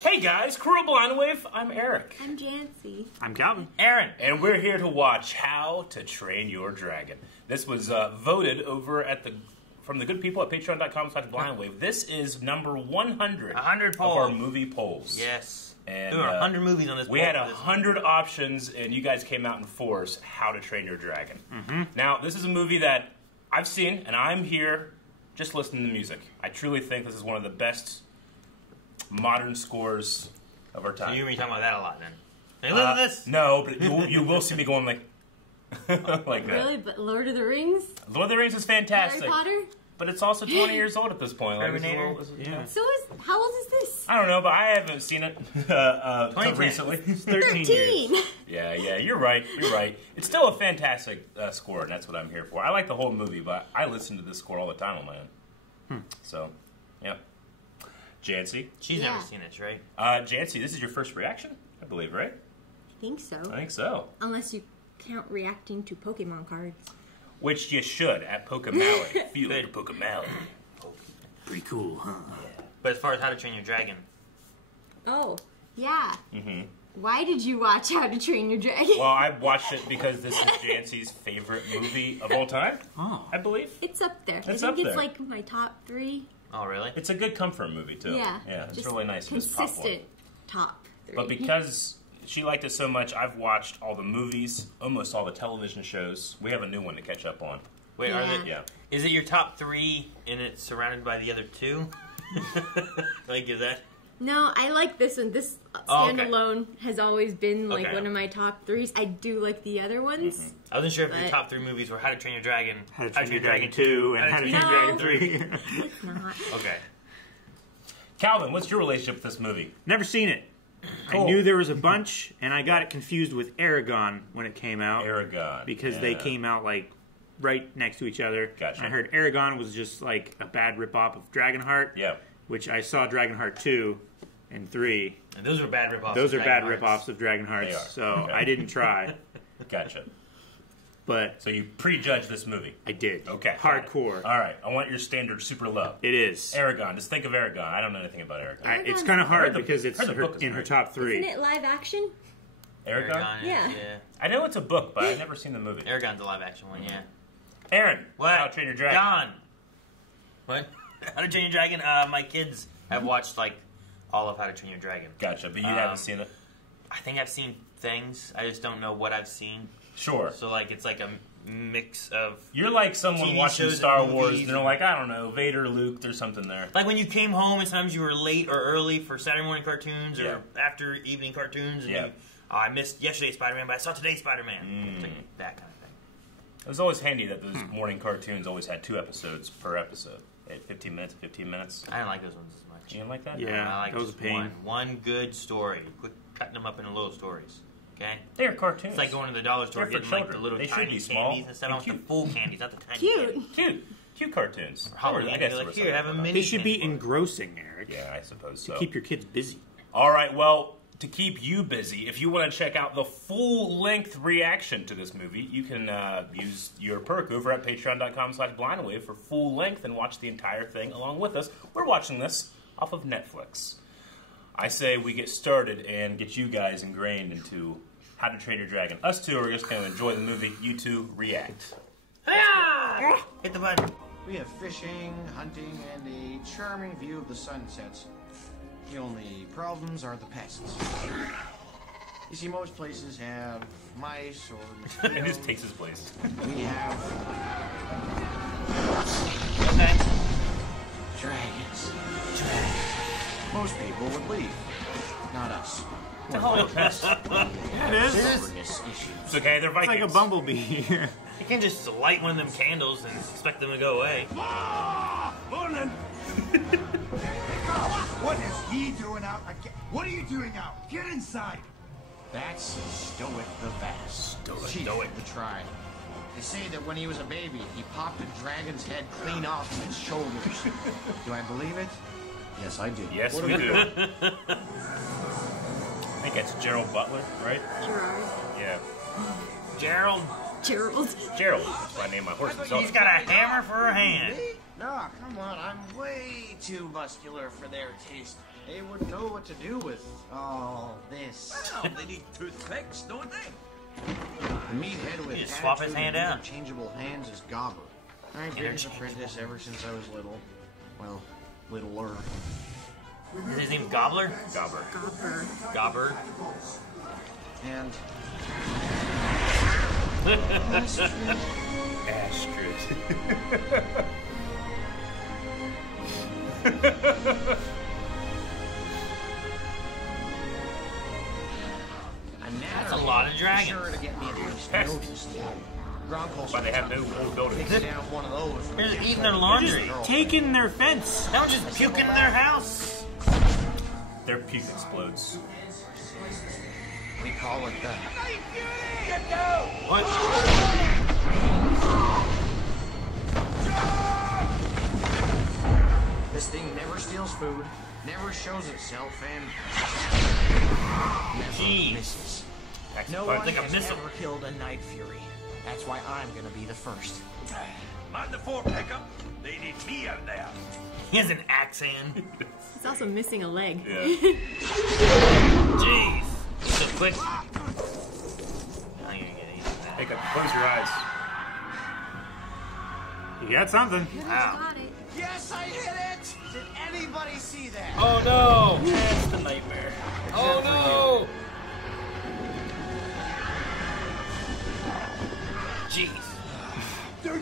Hey guys, Crew of Blind Wave, I'm Eric. I'm Janci. I'm Calvin. Aaron. And we're here to watch How to Train Your Dragon. This was voted over at from the good people at patreon.com/blindwave. This is number 100 100 of our movie polls. Yes. And there were 100 movies on this poll. We had 100 options, and you guys came out in force, How to Train Your Dragon. Now, this is a movie that I've seen, and I'm here just listening to the music. I truly think this is one of the best modern scores of our time. So you were talking about that a lot then. Hey, listen to this. No, but you will see me going like like that. Really? But Lord of the Rings? Lord of the Rings is fantastic. Harry Potter? But it's also 20 years old at this point. Like, Yeah. So how old is this? I don't know, but I haven't seen it until recently. 13 years. Yeah, you're right. You're right. It's still a fantastic score, and that's what I'm here for. I like the whole movie, but I listen to this score all the time on my own. So, yeah. Janci. She's never seen it, right? Janci, this is your first reaction, I believe, right? I think so. I think so. Unless you count reacting to Pokemon cards. Which you should at Pokemalley. Feel like Pokemalley. Pretty cool, huh? Yeah. But as far as How to Train Your Dragon, Oh, yeah. Why did you watch How to Train Your Dragon? Well, I watched it because this is Janci's favorite movie of all time, I believe. It's up there. It's I up think it's there. like my top 3. oh really? It's a good comfort movie, too. Yeah. Yeah, it's just really nice. Just pop one. consistent top 3. But because she liked it so much, I've watched all the movies, almost all the television shows. We have a new one to catch up on. Wait, Yeah. are they? Yeah. Is it your top 3 and it's surrounded by the other 2? Like, is that? No, I like this one. This Oh, okay. standalone has always been like Okay. one of my top 3s. I do like the other ones. I wasn't sure if your But- top 3 movies were How to Train Your Dragon, How to Train Your Dragon 2, and How to Train Your Dragon 3. It's not. Okay. Calvin, what's your relationship with this movie? Never seen it. Cool. I knew there was a bunch, and I got it confused with Aragon when it came out. Aragon. Because they yeah. came out, like, right next to each other. Gotcha. And I heard Aragon was just, like, a bad ripoff of Dragonheart. Yeah. Which I saw Dragonheart 2 and 3. And those were bad ripoffs. Those are bad Dragonhearts. ripoffs of They Dragonhearts, are. so Okay. I didn't try. Gotcha. But So you prejudged this movie. I did. Okay. got it. Hardcore. All right. I want your standard super low. It is. Aragon. Just think of Aragon. I don't know anything about Aragon. It's kind of hard heard the- because it's heard the book is in her great. top 3. Isn't it live action? Aragon? Aragon is, Yeah. yeah. I know it's a book, but I've never seen the movie. Aragon's a live action one, yeah. Aaron, What? How to Train Your Dragon. John. What? How to Train Your Dragon? My kids have watched, like, all of How to Train Your Dragon. Gotcha, but you haven't seen it? I think I've seen things. I just don't know what I've seen. Sure. So, like, it's like a mix of... You're like someone TV watching shows Star and Wars, movies and they're like, I don't know, Vader, Luke, there's something there. Like when you came home and sometimes you were late or early for Saturday morning cartoons or Yeah. after evening cartoons. And Yeah. you, I missed yesterday's Spider-Man, but I saw today's Spider-Man. It's like that kind of thing. It was always handy that those morning cartoons always had 2 episodes per episode. They had 15 minutes, 15 minutes. I didn't like those ones as much. You didn't like that? Yeah. I like that was a just pain. one good story. Quit cutting them up into little stories. Okay? They're cartoons. It's like going to the dollar store They're for getting like the children. little They should tiny be small candies and stuff. I and want the cute. full candies, not the tiny Cute. candies. Cute cartoons. Halloween, I guess you're there like, was here, have a something about mini They should be candy bar. engrossing, Eric. that. Yeah, I suppose so. To keep your kids busy. All right, well, to keep you busy, if you want to check out the full-length reaction to this movie, you can use your perk over at patreon.com/blindwave for full length and watch the entire thing along with us. We're watching this off of Netflix. I say we get started and get you guys ingrained into How to Train Your Dragon. Us two are just going to enjoy the movie. You two react. Ah! Hit the button. We have fishing, hunting, and a charming view of the sunsets. The only problems are the pests. You see, most places have mice or It mosquitoes. just takes his place. We have Okay. dragons. Most people would leave. Not us. It is. Stubbornness issues. It's okay, they're It's Vikings. like a bumblebee. You can't just light one of them candles and expect them to go away. What is he doing out again? What are you doing out? Get inside! That's Stoic the Vast. Chief Stoic. of the tribe. They say that when he was a baby, he popped a dragon's head clean off of its shoulders. Do I believe it? Yes, I do. Yes, we do. I think that's Gerald Butler, right? Gerard. Yeah. Gerald, Gerald. Gerald. That's what I named my horse. he's got a hammer for a hand. No, come on. I'm way too muscular for their taste. They wouldn't know what to do with all this. Well, they need toothpicks, don't they? The meathead with just swap his hand out. interchangeable hands is Gobber. I've been his apprentice ever since I was little. Well, littler. Is his name Gobbler? Gobber. Gobber. And Astrid. That's a lot of dragons. sure to get me at least Pest. noticed. Gronkles But they have no old buildings. takes down one of those. They're just eating their laundry. Taking their fence. They don't just puke in their house. Their puke explodes. We call it the What? This thing never steals food, never shows itself, and never Jeez. misses. That's No fun. one like a has missile. ever killed a Night Fury. That's why I'm gonna be the first. Mind the fort pickup. They need me out there. He has an axe hand. He's also missing a leg. Yeah. Jeez. So quick. Now you're gonna get eaten. Hey, close your eyes. You got something. Wow. Got it. Yes, I hit it! Did anybody see that? Oh no! That's the nightmare. Oh no! Jeez.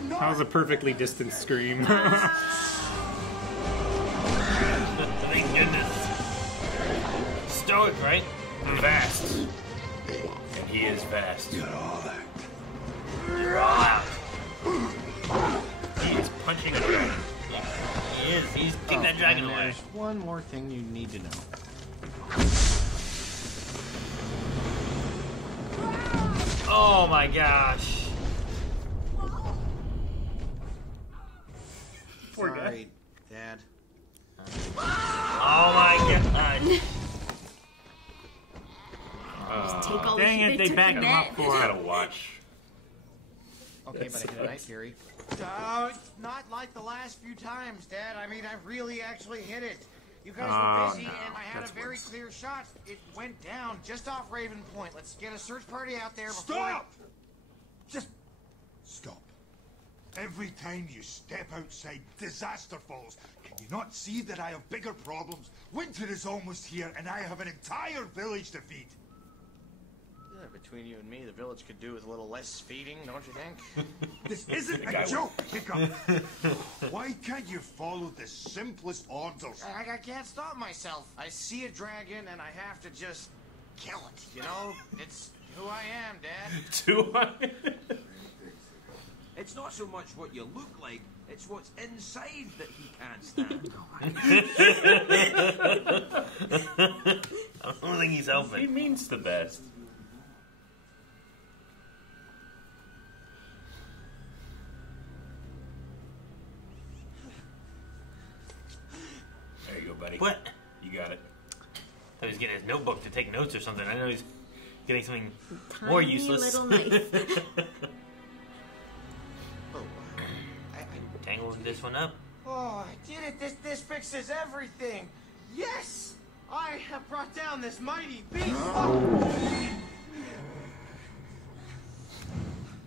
That was a perfectly distant scream. Thank goodness. Stoic, right? Vast. And he is vast. You're all out. He is punching a dragon. He is. He's kicking that dragon and away. there's one more thing you need to know. Oh my gosh. Poor guy. Sorry, Dad. Oh my god. Just take all Dang the it, they took backed the him up net. for Gotta watch. Okay, but I hit a Night Fury. Not like the last few times, Dad. I mean, I really actually hit it. You guys were busy, no, and I had a that's very worse. clear shot. It went down just off Raven Point. Let's get a search party out there before... Stop! Just stop. Every time you step outside, disaster falls. Can you not see that I have bigger problems? Winter is almost here, and I have an entire village to feed. Between you and me, the village could do with a little less feeding, don't you think? This isn't guy a joke, Hiccup. Why can't you follow the simplest orders? I can't stop myself. I see a dragon, and I have to just kill it, you know? It's who I am, Dad. 200. It's not so much what you look like, it's what's inside that he can't stand. I don't think he's He helping. means the best. There you go, buddy. What? You got it. I thought he was getting his notebook to take notes or something. I know he's getting something more Tiny useless. little knife. Oh, Tangling this one up. oh, I did it. This fixes everything. Yes! I have brought down this mighty beast.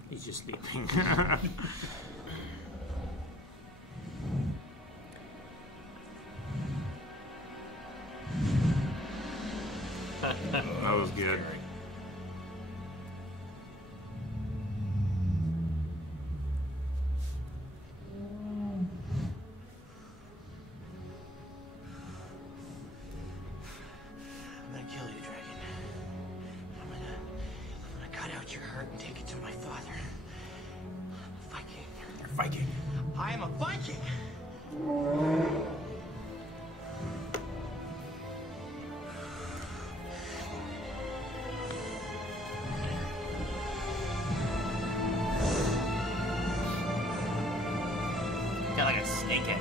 He's just sleeping. That was good. I'm gonna kill you, dragon. I'm gonna cut out your heart and take it to my father. I'm a Viking. You're Viking. I am a Viking! Got like a snake head.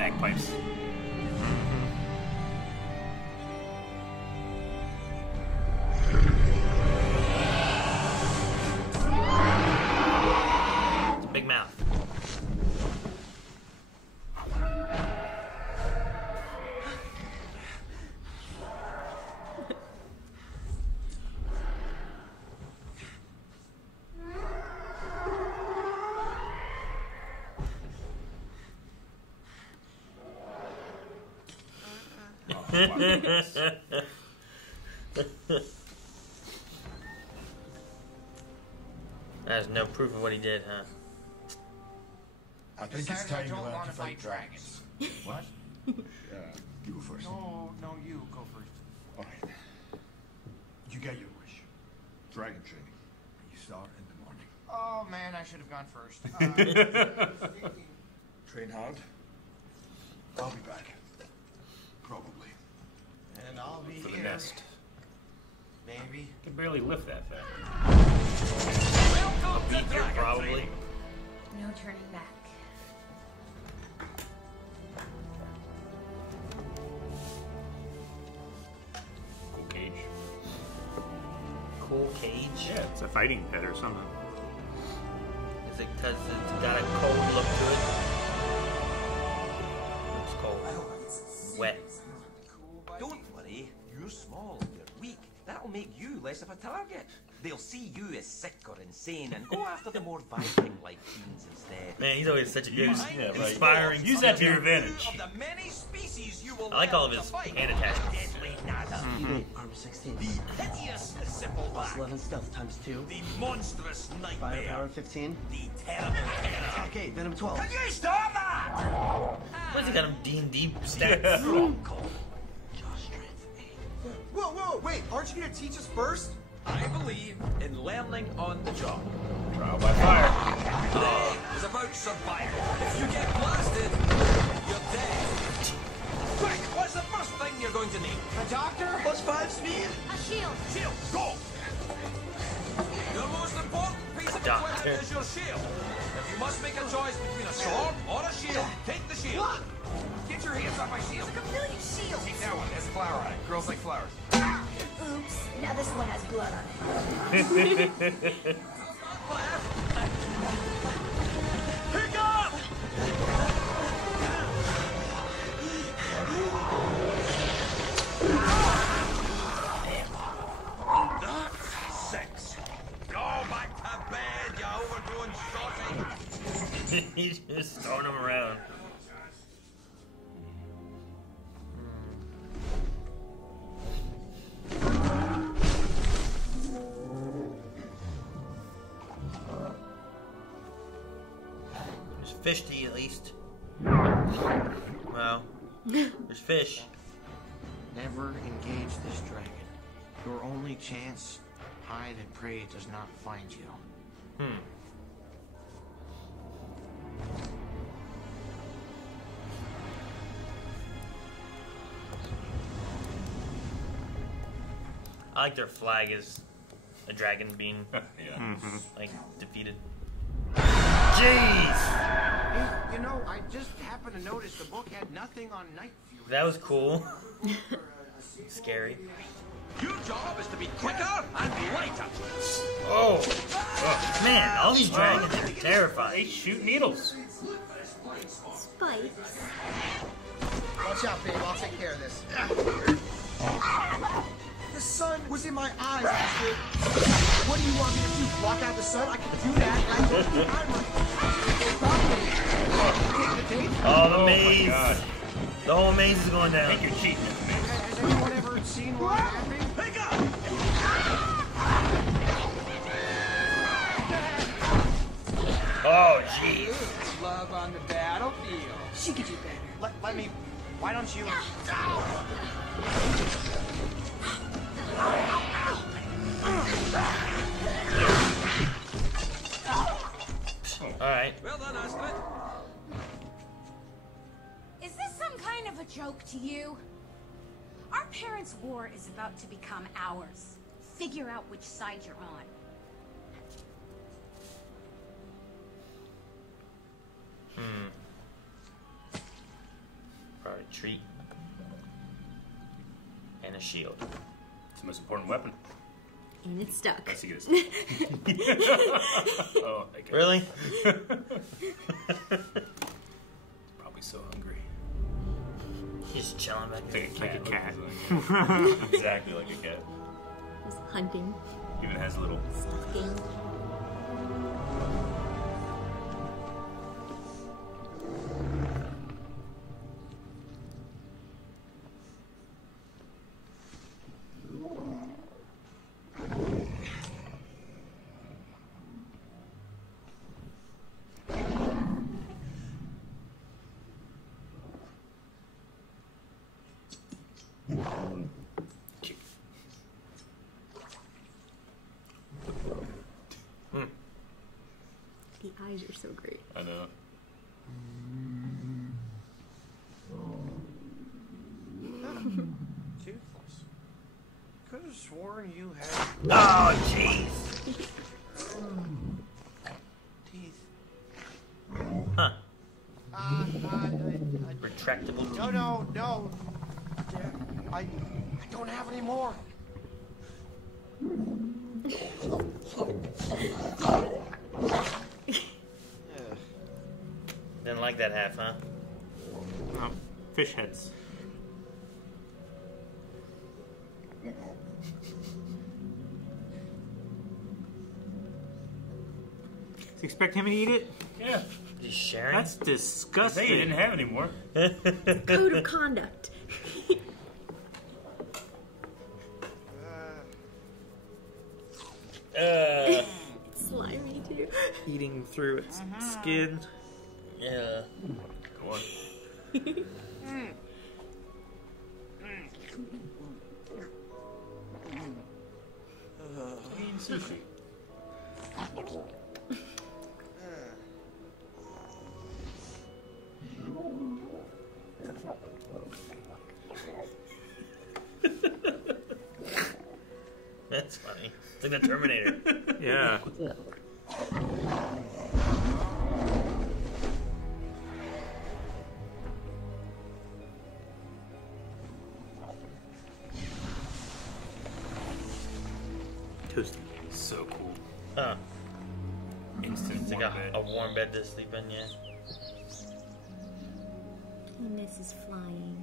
Bagpipes. Big mouth. There's no proof of what he did, huh? I think it's time I to don't learn want to to fight dragons. What? You go first. No, you go first. All right. You get your wish. Dragon training. You start in the morning. Oh man, I should have gone first. Train hard. I'll be back. Probably. And I'll be For the here. nest. Maybe. Can barely lift that thing. A beat here, probably. No turning back. Cool cage. Cool cage. Yeah. It's a fighting pit or something. Is it because it's got a cold look to it? Looks cold. Wet. Don't worry, you're small and you're weak. That'll make you less of a target. They'll see you as sick or insane and go after the more Viking-like teens instead. Man, he's always such a good, Yeah, right. inspiring. Use that to your advantage. Of the many species you will I like all of learn his to fight. hand attachments. Deadly nada. Armor 16. The hideous Zippleback. 11 stealth times 2. The monstrous nightmare. Firepower 15. The terrible terror. Okay, Venom 12. Can you stop that? What's he got him D&D stats? Jaw strength 8. Whoa, wait, aren't you gonna teach us first? I believe in learning on the job. Trial by fire. Today is about survival. If you get blasted, you're dead. Quick, what's the first thing you're going to need? A doctor? +5 speed. A shield. Shield, go! Your most important piece of Doctor. equipment is your shield. If you must make a choice between a sword or a shield, take the shield. Get your hands off my shield. A million shields. Take that one. There's a flower on it. Girls like flowers. Oops. Now this one has blood on it. Pick up! That's 6. Go back to bed, you overgrown sausage. He's just throwing him around. There's fish to eat at least. Well, there's fish. Never engage this dragon. Your only chance, hide and pray it does not find you. I like their flag is a dragon being Yeah. like defeated. Jeez, Hey, you know, I just happened to notice the book had nothing on night viewing. that was cool. Scary. Your job is to be quicker and lighter. Oh, man, all these dragons are They terrifying. shoot needles. Spikes. Watch out, babe, I'll take care of this. The sun was in my eyes, Astrid. What do you want me to do? Block out the sun? I can do that. I don't think Oh, the maze. God. The whole maze is going down. Take your cheat, Mr. Mace. Has anyone ever seen one happy? Pick up! Oh, jeez. love on the battlefield. She could do better. Let me. Why don't you? Alright. Well done, Astrid. Is this some kind of a joke to you? Our parents' war is about to become ours. Figure out which side you're on. Retreat. And a shield. It's the most important weapon. And it's stuck. Let's see this. Oh, okay. Really? Probably so hungry. He's just chilling back there. Like a cat. Exactly like a cat. Just hunting. Even has a little... Stalking. The eyes are so great. I know. Toothless. Could have sworn you had. Oh, jeez. Teeth. Huh. Retractable teeth. No. I don't have any more. Didn't like that half, huh? Oh, fish heads. Do you expect him to eat it? Yeah. Just sharing? That's disgusting. Hey, you didn't have any more. Code of conduct. It's slimy too. Eating through its skin. Yeah. Go on. Eating sushi. That's funny. It's like the Terminator. Yeah. Toasty. So cool. Huh. Instant It's like warm bed. a warm bed to sleep in, yeah. And this is flying.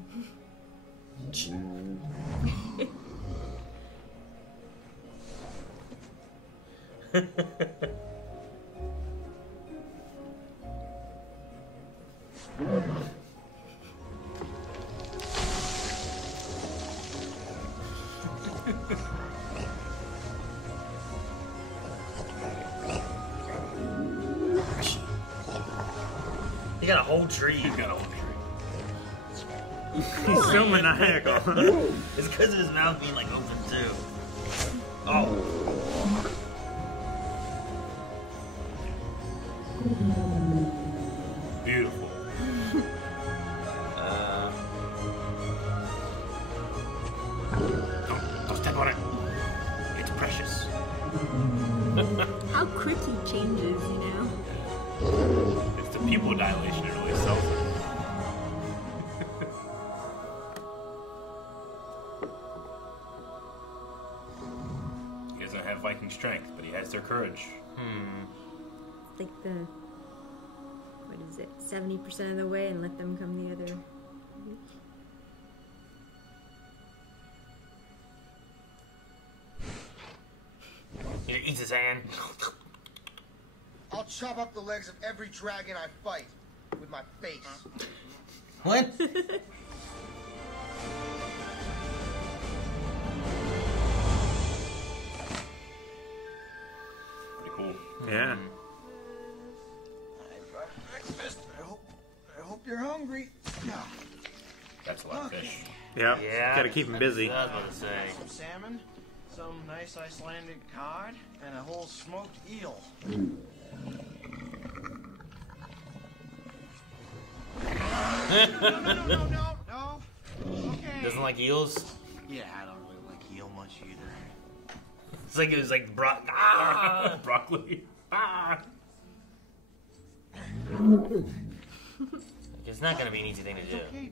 You got a whole tree. You got a whole tree. He's so maniacal. It's because of his mouth being like open too. Oh. Beautiful. Don't step on it. It's precious. How quick he changes, you know? It's the pupil dilation that really sells it. He doesn't have Viking strength, but he has their courage. It's like the, what is it, 70% of the way and let them come the other. He eats his hand. I'll chop up the legs of every dragon I fight with my face. What? Pretty cool. Yeah. Breakfast. I hope you're hungry. That's a lot of fish. Yep. Yeah. Gotta keep him busy. I was about to say. Some salmon, some nice Icelandic cod, and a whole smoked eel. No. Okay. Doesn't like eels? Yeah, I don't really like eel much either. It's like it was like Broccoli. Ah. It's not gonna be an easy thing to do. Okay.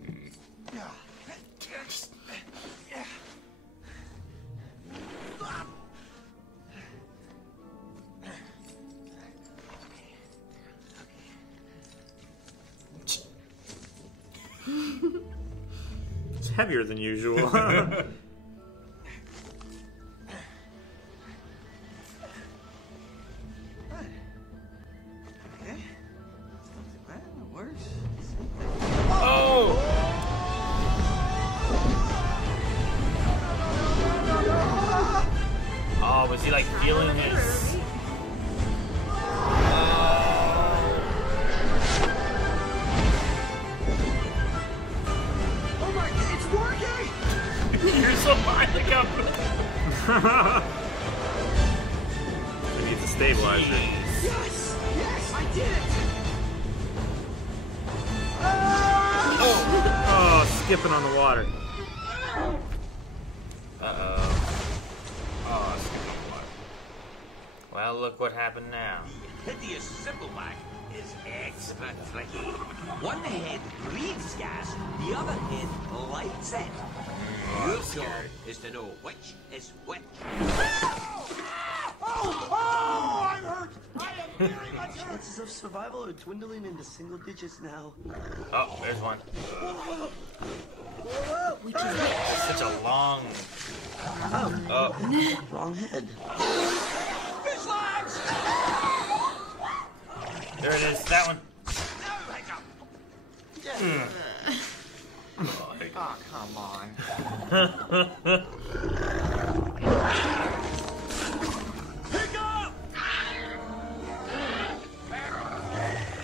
It's heavier than usual. Okay. Well, it works. Oh! Oh, was he like feeling his? Oh my, it's working! You're so behind the camera. I need to stabilize it. Yes! Yes, I did it! Oh, skipping on the water. Uh-oh. Oh, skipping on the water. Well, look what happened now. The hideous Symbleback is extra-tricky. One head breathes gas, the other head lights it. Your job is to know which is which. Oh, I'm hurt! I am very much hurt! Chances of survival are dwindling into single digits now. Oh, there's one. Which is It's such a long. Oh. Wrong head. Fish lads! There it is. That one. Oh, come on. Pick up!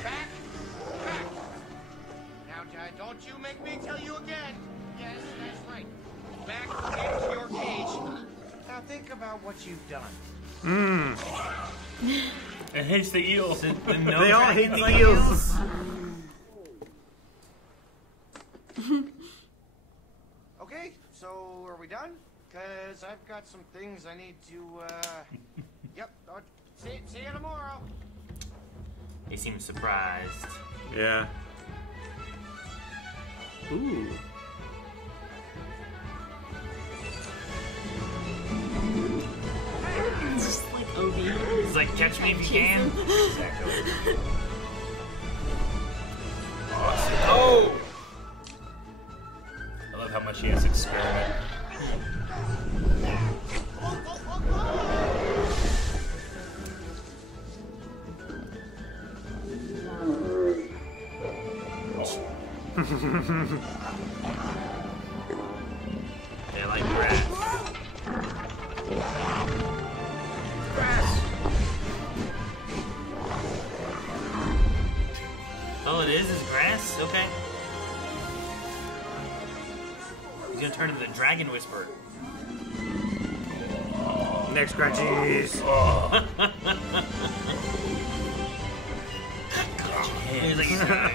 Back! Now, don't you make me tell you again. Yes, that's right. Back into your cage. Now think about what you've done. It hates the eels. They all hate the eels. Okay, so are we done? Because I've got some things I need to, Yep, see you tomorrow. He seems surprised. Yeah. Ooh. it's just like Obi. It's like, catch me if you can. Exactly. Oh! I love how much he has to experiment. They like grass. Oh, it is grass? Okay. He's gonna turn into the Dragon Whisperer. Neck scratchies. He's like, he's gonna-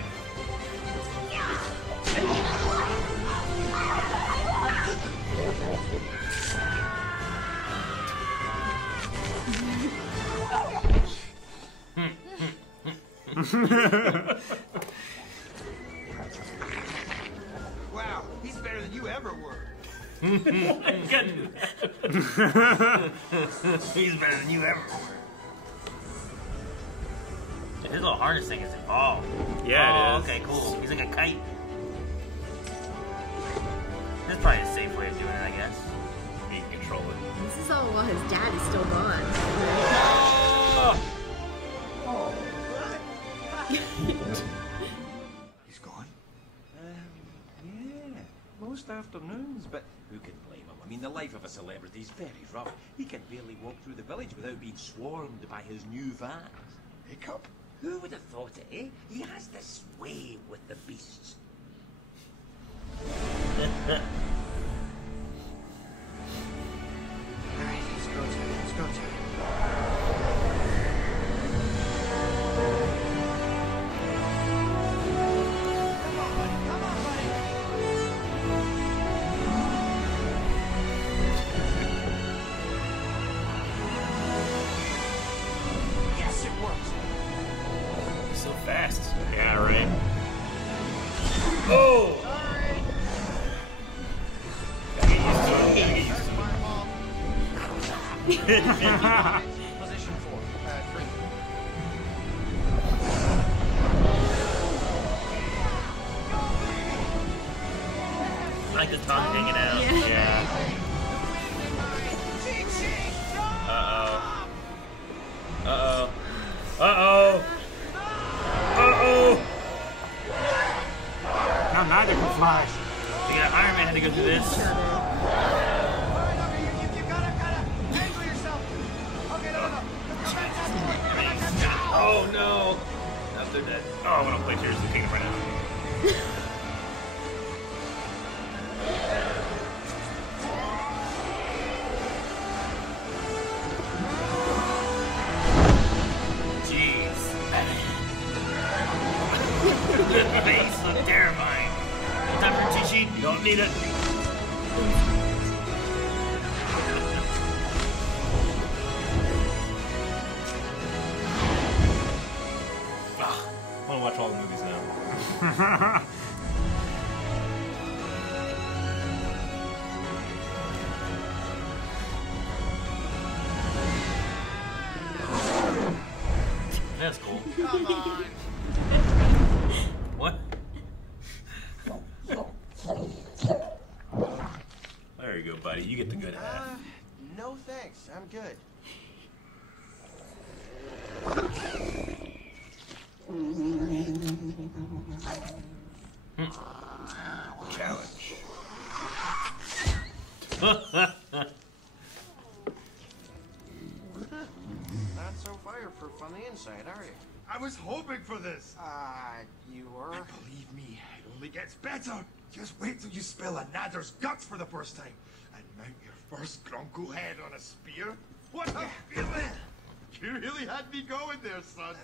Wow, he's better than you ever were. He's better than you ever were. Dude, his little harness thing is involved. Yeah, it is. Okay, cool. He's like a kite. That's probably a safe way of doing it, I guess. He can control it. This is all while his dad is still gone. He's gone? Yeah, most afternoons, but who can blame him? I mean, the life of a celebrity is very rough. He can barely walk through the village without being swarmed by his new fans. Hiccup? Who would have thought it, eh? He has this way with the beasts. Alright, let's go, Teddy. Let's go, Teddy. Come on, buddy. Come on, buddy. Yes, it works. He's so fast. Yeah, right. Oh! Position 4. 3. I like the tongue hanging out. Yeah. Uh-oh. Uh-oh. Uh-oh. Now neither can fly. Yeah, Iron Man had to go through this. You gotta angle yourself. Okay, no. Oh no. Now they're dead. Oh, I'm gonna play Tears of the Kingdom right now. Jeez. The face looked terrifying. Time for Chichi. You don't need it. I want to watch all the movies now. That's cool. Come on. What? There you go, buddy. You get the good half. No thanks. I'm good. Challenge. Not so fireproof on the inside, are you? I was hoping for this. You were? Believe me, it only gets better. Just wait till you spill a nadder's guts for the first time and mount your first grunko head on a spear. What a feeling! You really had me going there, son.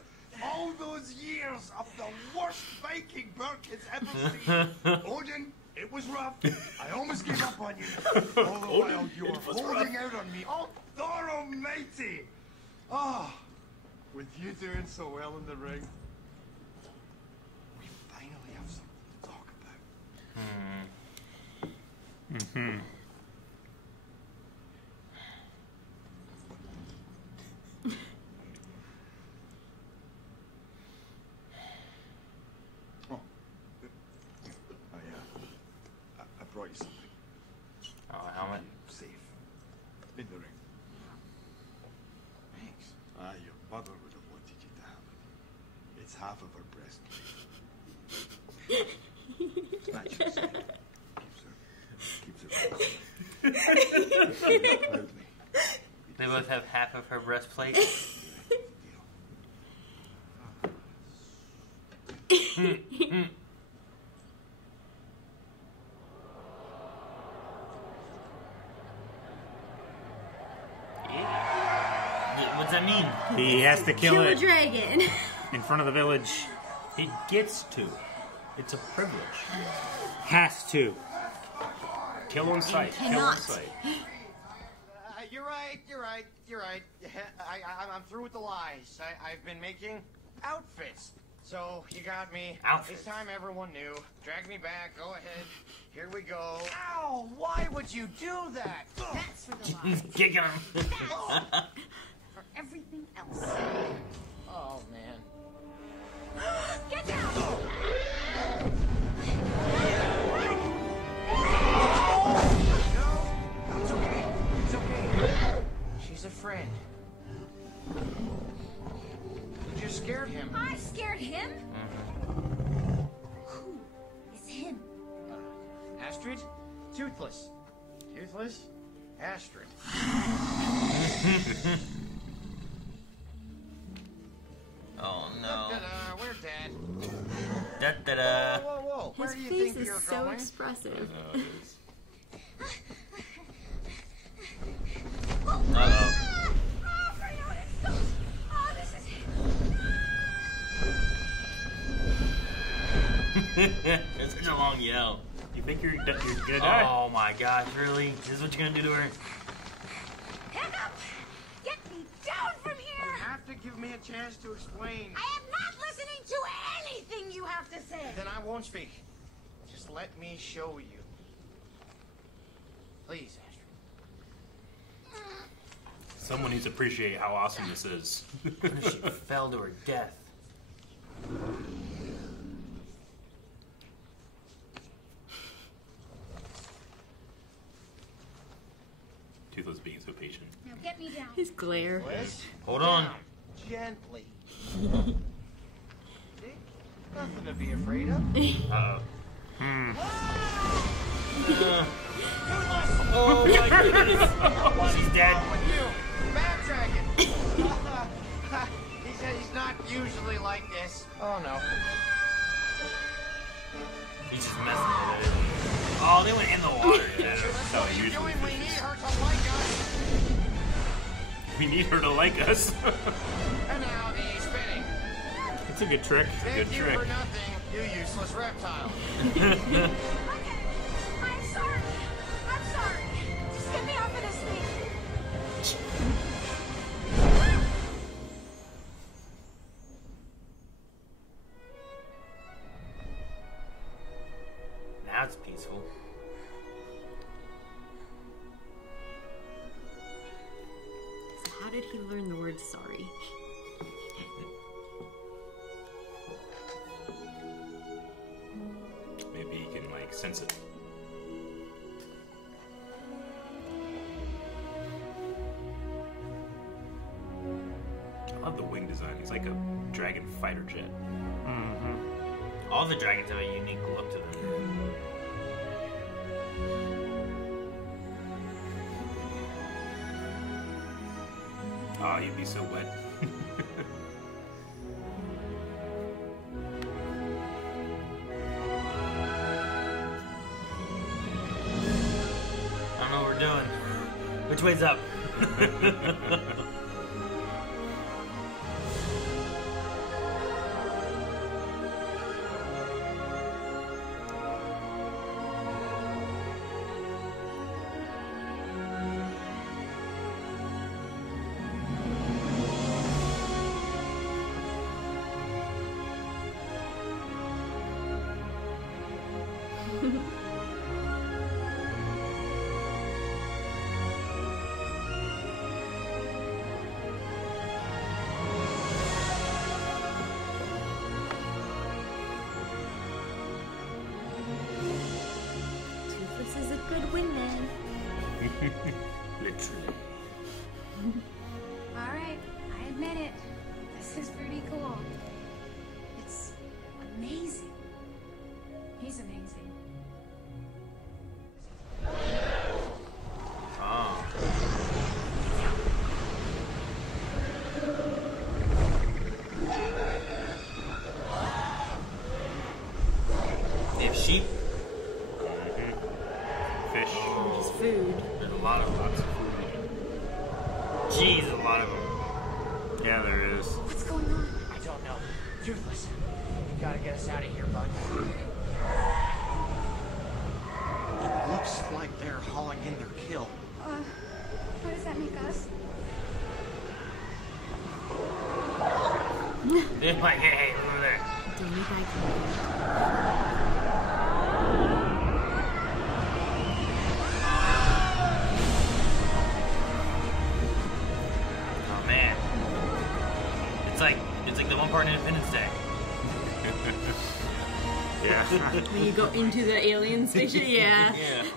All those years of the worst Viking Burke has ever seen. Odin, it was rough. I almost gave up on you. All the while you were holding out on me. Oh, Thor Almighty! Oh, with you doing so well in the ring, we finally have something to talk about. Mm-hmm. I brought you something. Oh, a helmet. Safe. In the ring. Thanks. Your mother would have wanted you to have it. It's half of her breastplate. That's your son. Keeps her proudly. They both have half of her breastplate. What's that mean? He has to kill Kill a it dragon. in front of the village. It gets to. It's a privilege. Has to. Kill on sight. Kill on cannot. sight. You're right. I'm through with the lies. I've been making outfits. So, you got me. Outfits. This time everyone knew. Drag me back. Go ahead. Here we go. Ow! Why would you do that? That's for the He's lies. kicking him. For everything else. Oh, man. Get down! No, it's okay. It's okay. She's a friend. You just scared him. I scared him? Who is him? Astrid? Toothless. Toothless? Astrid. Oh no. Da-da, we're dead. Da-da-da. Whoa. Where His do you face think is you're so going? expressive. No, it is. Uh-oh. Oh, for you, it's so... Oh, this is... It's such a long yell. You think you're gonna die? Oh my gosh, really? This is what you're gonna do to her? Hiccup! Get me down from here! You have to give me a chance to explain. I am not listening to anything you have to say! Then I won't speak. Just let me show you. Please, Astrid. Someone needs to appreciate how awesome this is. What if she fell to her death? Toothless being so patient. Now get me down. His glare. Hold on. Gently. See? Nothing to be afraid of. Oh my goodness. She's dead. Bad dragon. He's not usually like this. Oh no. He's just messing with it. Oh, they went in the water. Yeah. That's how it usually We need is. her to like us. We need her to like us. And now the spinning. It's a good trick. Thank Good you trick. for nothing, you useless reptile. Okay. I'm sorry. I'm sorry. Just get me off of this thing. Now it's peaceful. So how did he learn the word sorry? Maybe he can like sense it. I love the wing design. He's like a dragon fighter jet. All the dragons have a unique look to them. Oh, you'd be so wet. I don't know what we're doing. Which way's up? Toothless is a good wingman. Literally. All right, I admit it. This is pretty cool. It's amazing. He's amazing. Oh. They have sheep. Fish. Just food. There's a lot of lots of food. Jeez, a lot of them. Yeah, there is. What's going on? I don't know. Toothless. You gotta get us out of here, bud. It looks like they're hauling in their kill. What does that make us? They're like, hey, over there. Don't eat my Oh man. It's like the one part in Independence Day. Yeah. When you go into the alien station, yeah. Yeah. This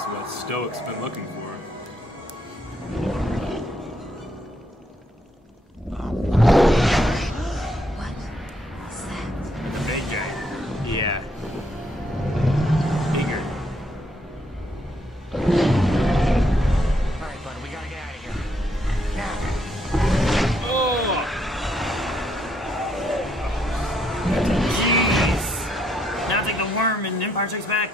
is what Stoic's been looking for. What is that? The big guy. Yeah. Bigger. Alright, bud, we gotta get out of here. Now. Jeez. Now it's like the worm in Empire Strikes Back.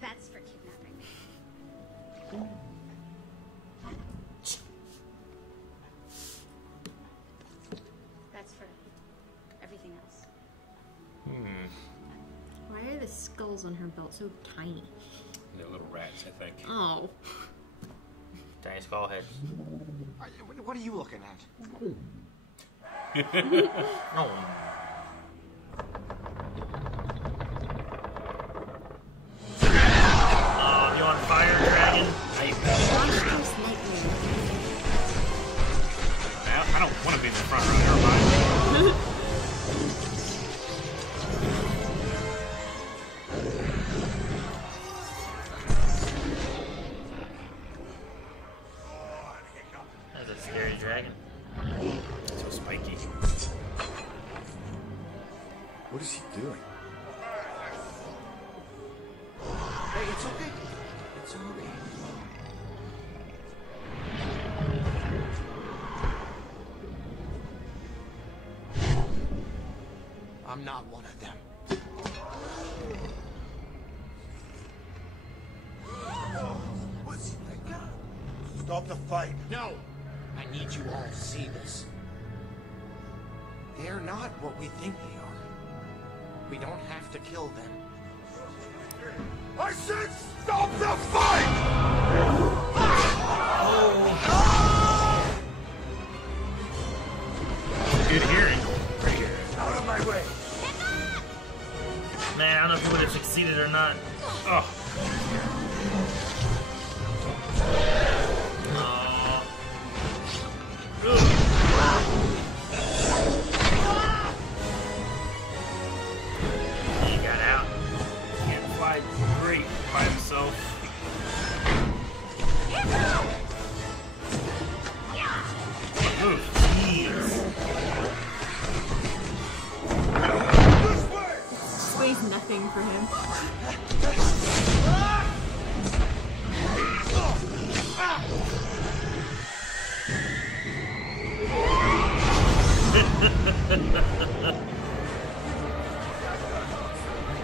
That's for kidnapping. That's for everything else. Why are the skulls on her belt so tiny? They're little rats, I think. Oh. Tiny skull heads. What are you looking at? No. Oh, you on fire, dragon? Monstrous night What is he doing? Hey, it's okay. It's okay. I'm not one of them. What's that guy? Stop the fight. No! I need you all to see this. They're not what we think they are. We don't have to kill them. I said stop the fight! Good hearing. Out of my way. Man, I don't know if he would have succeeded or not. Oh. He got out. Can't fly great by himself. Oof. Jeez. Weighs nothing for him.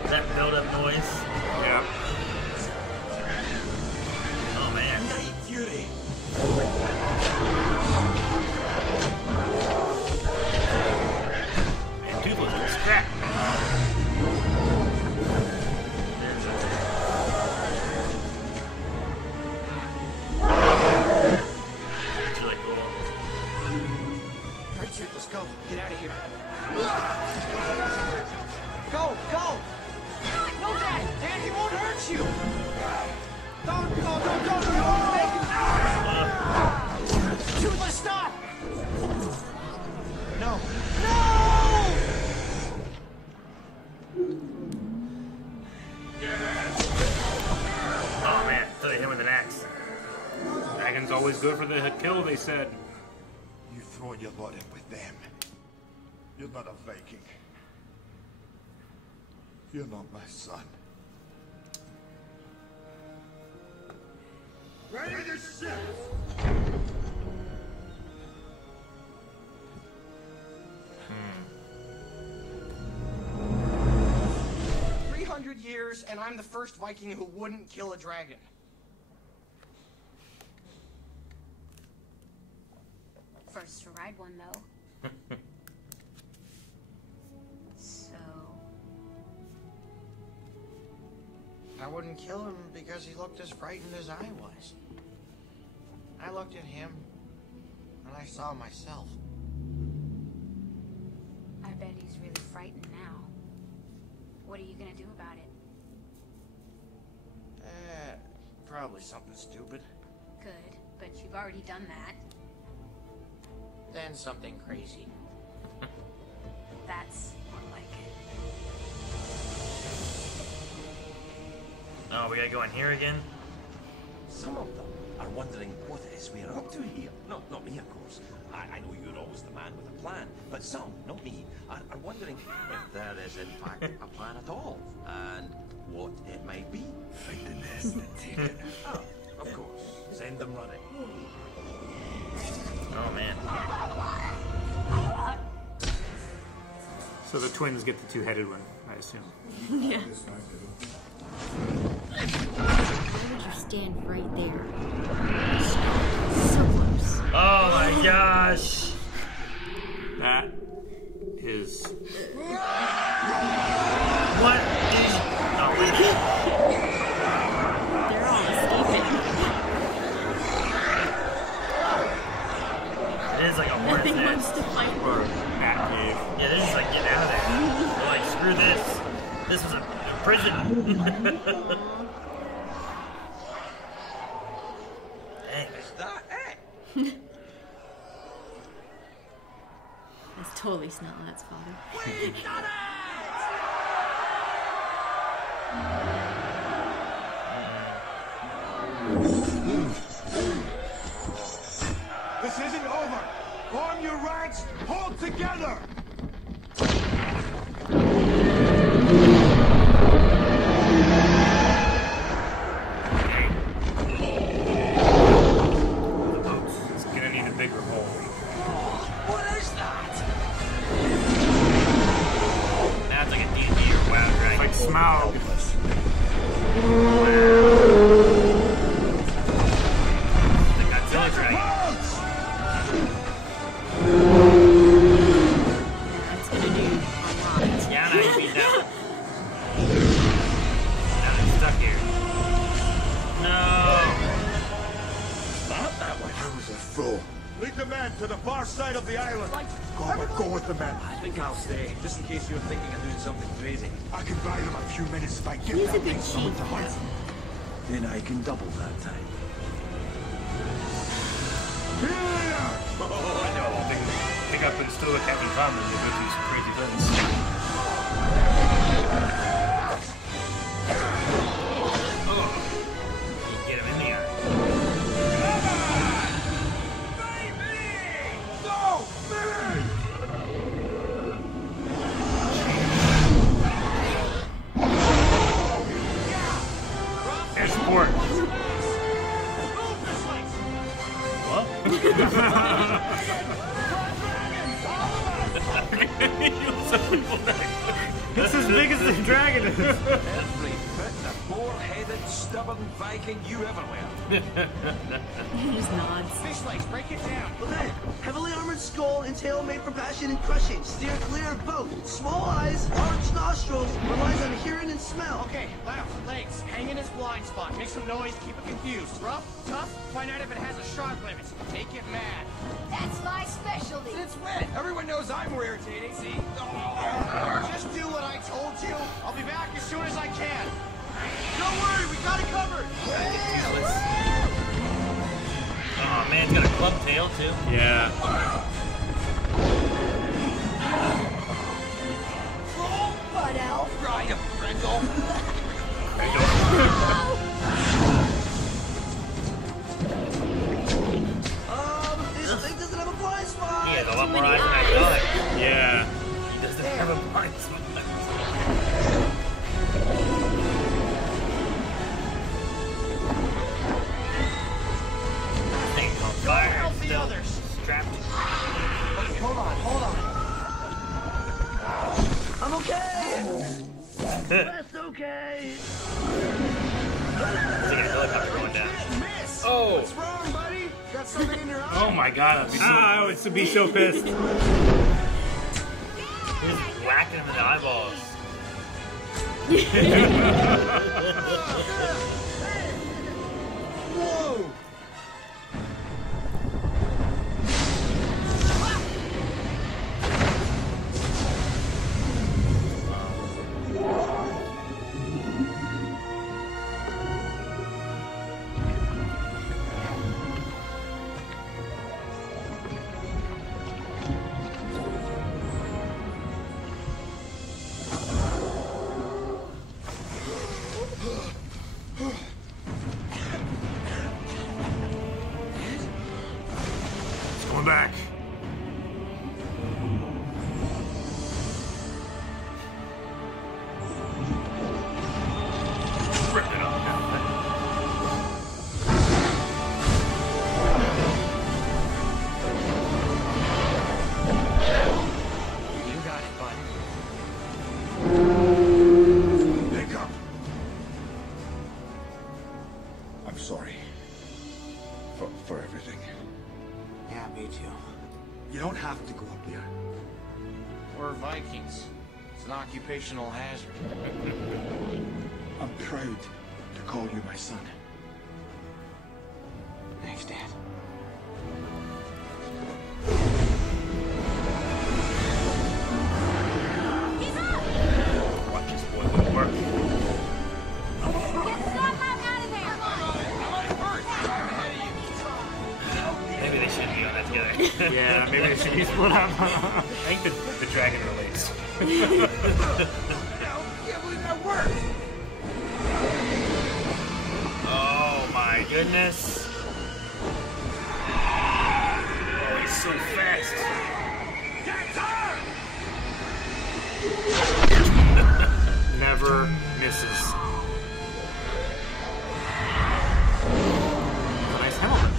That build-up noise. Yeah. Oh man. Night Fury. And Toothless is scrap. It's really cool. Alright, Toothless, let's go. Get out of here. Go! No, Dad! Dad, he won't hurt you! Don't! You won't make it! Toothless, stop! No! Oh man, so they hit him with an axe. Dragon's always good for the kill, they said. You throw your lot in with them. You're not a Viking. You're not my son. Ready to set! 300 years, and I'm the first Viking who wouldn't kill a dragon. First to ride one, though. So... I wouldn't kill him because he looked as frightened as I was. I looked at him, and I saw myself. I bet he's really frightened now. What are you gonna do about it? Probably something stupid. Good, but you've already done that. Then something crazy. That's more like it. Oh, we gotta go in here again? Some of them are wondering what it is we're up to here. Not me, of course. I know you're always the man with a plan, but some, not me, are wondering if there is in fact a plan at all, and what it might be. Find the nest and take it. Oh, of course. Send them running. Oh man. So the twins get the two-headed one, I assume. Yeah. Why would you stand right there? So close. Oh my gosh! That is... What is... Oh, wait. They're all escaping. It is like a hornet's Nothing nest. wants to fight. Or Bat Cave. Yeah, they're just like, get out of there. They're like, screw this. This was a prison. Dang. Is that it? That's totally Snotlat's father. We done it! This isn't over! Form your ranks! Hold together! side of the island. Go with the men. I think I'll stay, just in case you're thinking of doing something crazy. I can buy them a few minutes if I give He's a that bit thing someone cheap. to hunt. Then I can double that time. I think I've been still a Captain Common to go do some crazy things. You get him in the eye. Escort. What? It's as big as the dragon is. Every bit the boar-headed, stubborn Viking you ever were. He just nods. Fish legs, break it down. Okay, heavily armored skull and tail made for passion and crushing. Steer clear of both. Small eyes, large nostrils, relies on hearing and smell. Okay, left, legs, hang in his blind spot. Make some noise, keep it confused. Rough, tough, find out if it has a sharp limit. Make it mad. That's my specialty. It's wet. Everyone knows I'm more irritating, see? Just do what I told you. I'll be back as soon as I can. Don't worry, we got it covered. Oh man, it's got a club tail too. Yeah. Butt elf. Right, a Brendel. This thing doesn't have a blind spot. He has a lot more eyes than I thought. Yeah. He doesn't have a blind spot. Thing's on fire. Help the Still others. strapped. Okay, hold on. I'm okay. That's okay. There's a helicopter going down. Miss. Oh. What's wrong, buddy? Got something in your eye? Oh my god, I'd be so... I would be so pissed. He's whacking him in the eyeballs. Whoa. It's going back. Rip it up now. You got it, bud. Pick up. I'm sorry. For everything. Yeah, me too. You don't have to go up there. We're Vikings. It's an occupational hazard. I'm proud to call you my son. Thanks, Dad. He's up! Watch this boy go to work. Get some out of there! Maybe they shouldn't be on that together. Yeah, maybe they should be split up. I think the dragon relates. Can't believe that worked! Oh my goodness. Oh, he's so fast. Never misses. Nice helmet.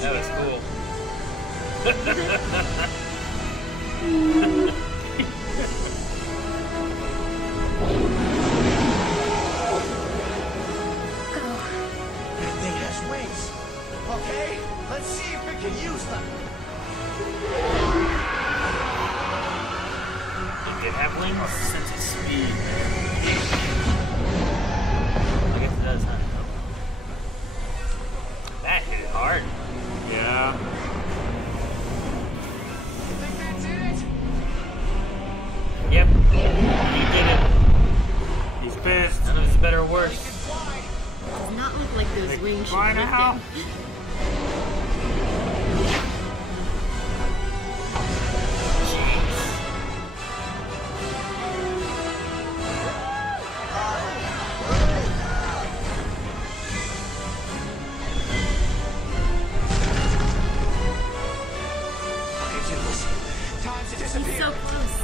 That was cool. That thing has wings. Okay, let's see if it can use them. It did have wings. Sense of speed. I guess it does, huh? That hit it hard. Yeah. Yep. You did it. He's pissed. None of it's better or worse. Does not look like those wings should fly lift now. him. He's so close.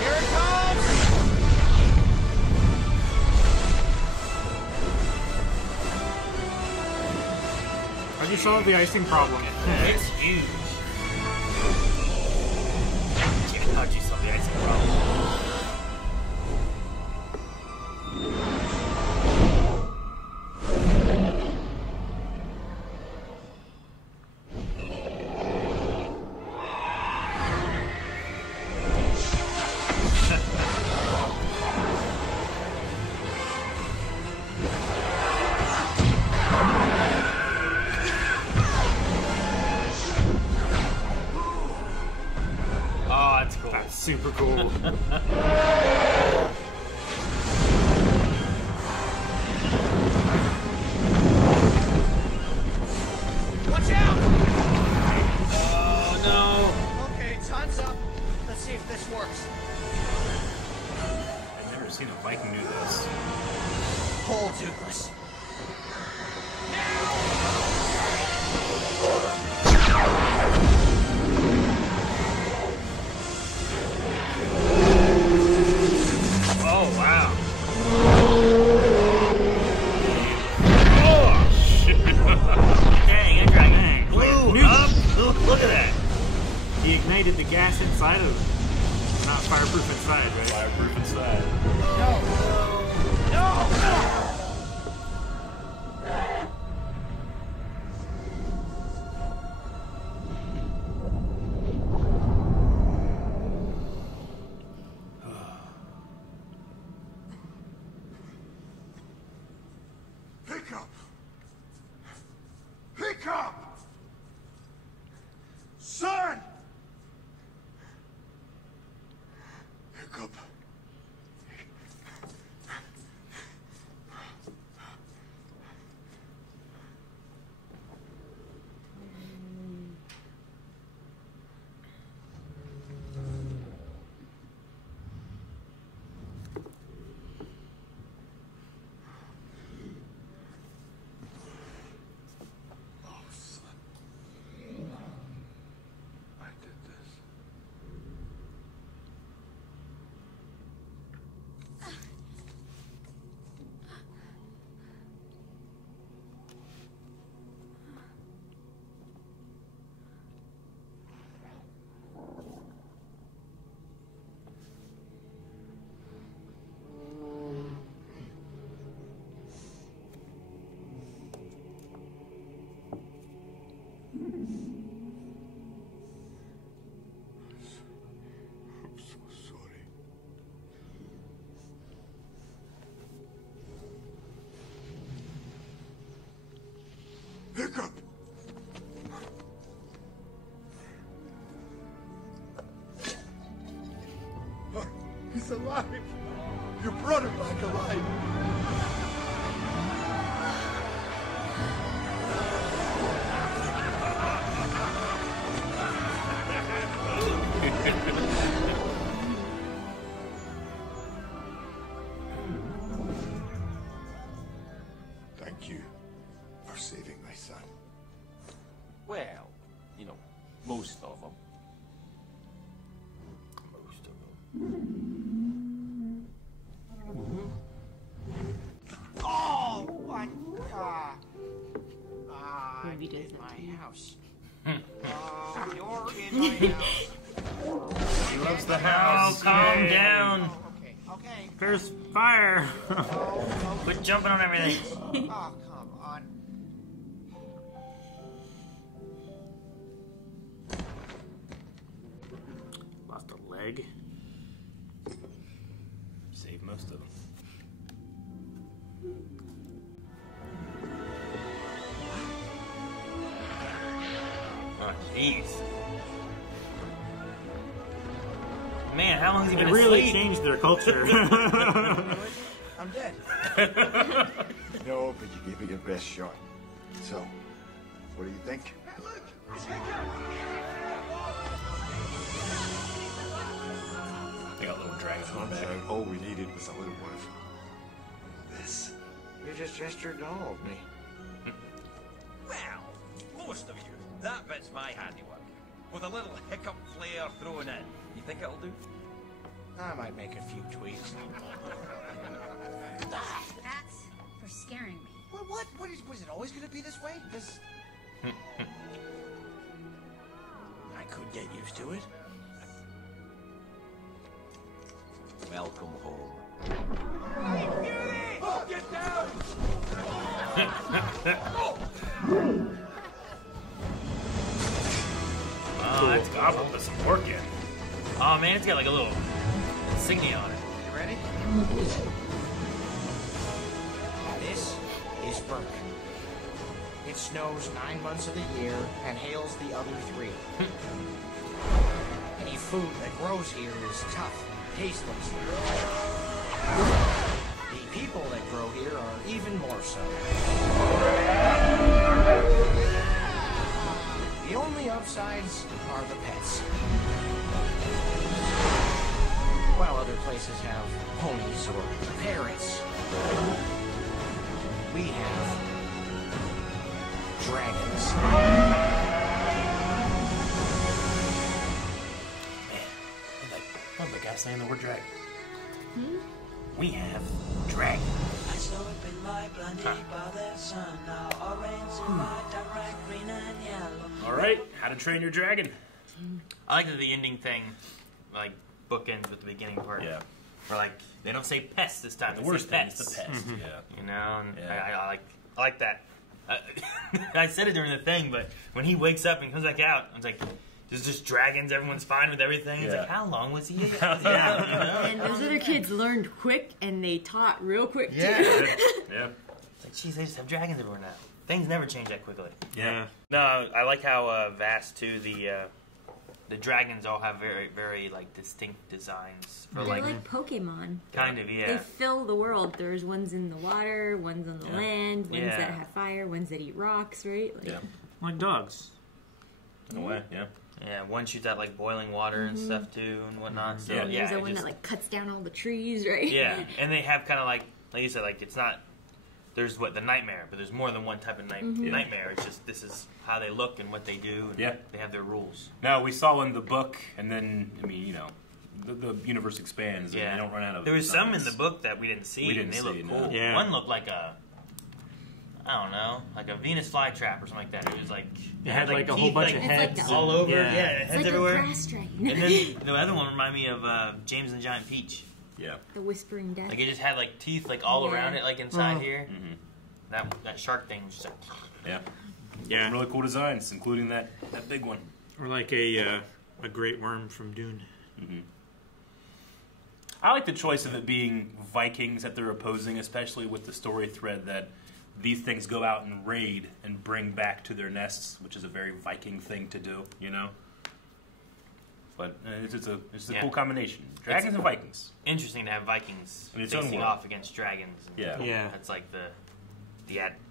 Here it comes! How'd you solve the icing problem? It's huge. How'd you solve the icing problem? Super cool. Watch out! Oh no! Okay, time's up. Let's see if this works. I've never seen a Viking do this. Hold, Toothless. Oh wow! Oh shit! Dang, a dragon blew up. Look at that. He ignited the gas inside of him. Not fireproof inside, right? Fireproof inside. No! Hiccup! Hiccup! Son! Hiccup. Hiccup! He's alive! You brought him back alive! Thank you for saving my son. Well, you know, most of them. Oh, what? Maybe does that my house. You're in my house. He loves the Oh, house. calm Yay. down. Okay. There's fire. Quit jumping on everything. Oh, come on. Lost a leg. Save most of them. Jeez. Man, how long has he been It really asleep? changed their culture. I'm dead. No, but you gave it your best shot. So, what do you think? They got little dragons on the back. All we needed was a little one of this. You just gestured to all of me. Well, most of you. That bit's my handiwork. With a little hiccup flair thrown in. You think it'll do? I might make a few tweaks. That's for scaring me. What? Was it always going to be this way? This... I could get used to it. Welcome home. Oh, get down! Oh, that's Goblin with some work in. Oh man, it's got like a little insignia on it. You ready? This is Burke. It snows 9 months of the year and hails the other 3. Any food that grows here is tough, tasteless. The people that grow here are even more so. The only upsides are the pets. While other places have ponies or parrots, we have dragons. What the guy saying the word dragon? We have dragons. I saw it been light blinded by the sun. Now orange and white, direct green and yellow. All right, How to Train Your Dragon. I like that the ending thing, like bookends with the beginning part. Yeah. Where like they don't say pests this time. The They worst say thing pets. is the pest. Yeah. You know, and Yeah. I like that. I said it during the thing, but when he wakes up and comes back out, I was like, there's just dragons. Everyone's fine with everything. It's Yeah. like, how long was he? Yeah, and those other kids learned quick, and they taught real quick too. Yeah. Yeah. It's like, geez, they just have dragons everywhere now. Things never change that quickly. Yeah. No, I like how vast too. The dragons all have very, very like distinct designs. For, They're like Pokemon. kind of, yeah. They fill the world. There's ones in the water, ones on the land, ones Yeah. that have fire, ones that eat rocks, right? Like, Yeah. Like dogs. In a way, yeah. Yeah, one shoots out like boiling water and stuff too and whatnot. So, and yeah, there's that it one just- that like cuts down all the trees, right? yeah, and they have kind of like you said, like it's not. There's the nightmare, but there's more than one type of nightmare. It's just this is how they look and what they do. And Yeah. they have their rules. Now, we saw in the book, and then, I mean, you know, the universe expands, and Yeah, they don't run out of There was some in designs. the book that we didn't see, We didn't and they see, looked no. cool. Yeah. One looked like I don't know, like a Venus flytrap or something like that. It was like It had like a teeth, whole bunch like, of It's heads. like all over. Yeah. Yeah, It's heads like everywhere. a grass dragon. And then the other one reminded me of James and the Giant Peach. Yeah. The Whispering Death. Like it just had like teeth like all Yeah. around it, like inside Oh. here. Mm-hmm. That shark thing was just like. Yeah. Yeah. Some really cool designs, including that big one. Or like a great worm from Dune. I like the choice of it being Vikings that they're opposing, especially with the story thread that these things go out and raid and bring back to their nests, which is a very Viking thing to do, you know? But it's a Yeah. cool combination. Dragons and Vikings. Interesting to have Vikings In its own facing world. off against dragons. Yeah. Yeah. That's like the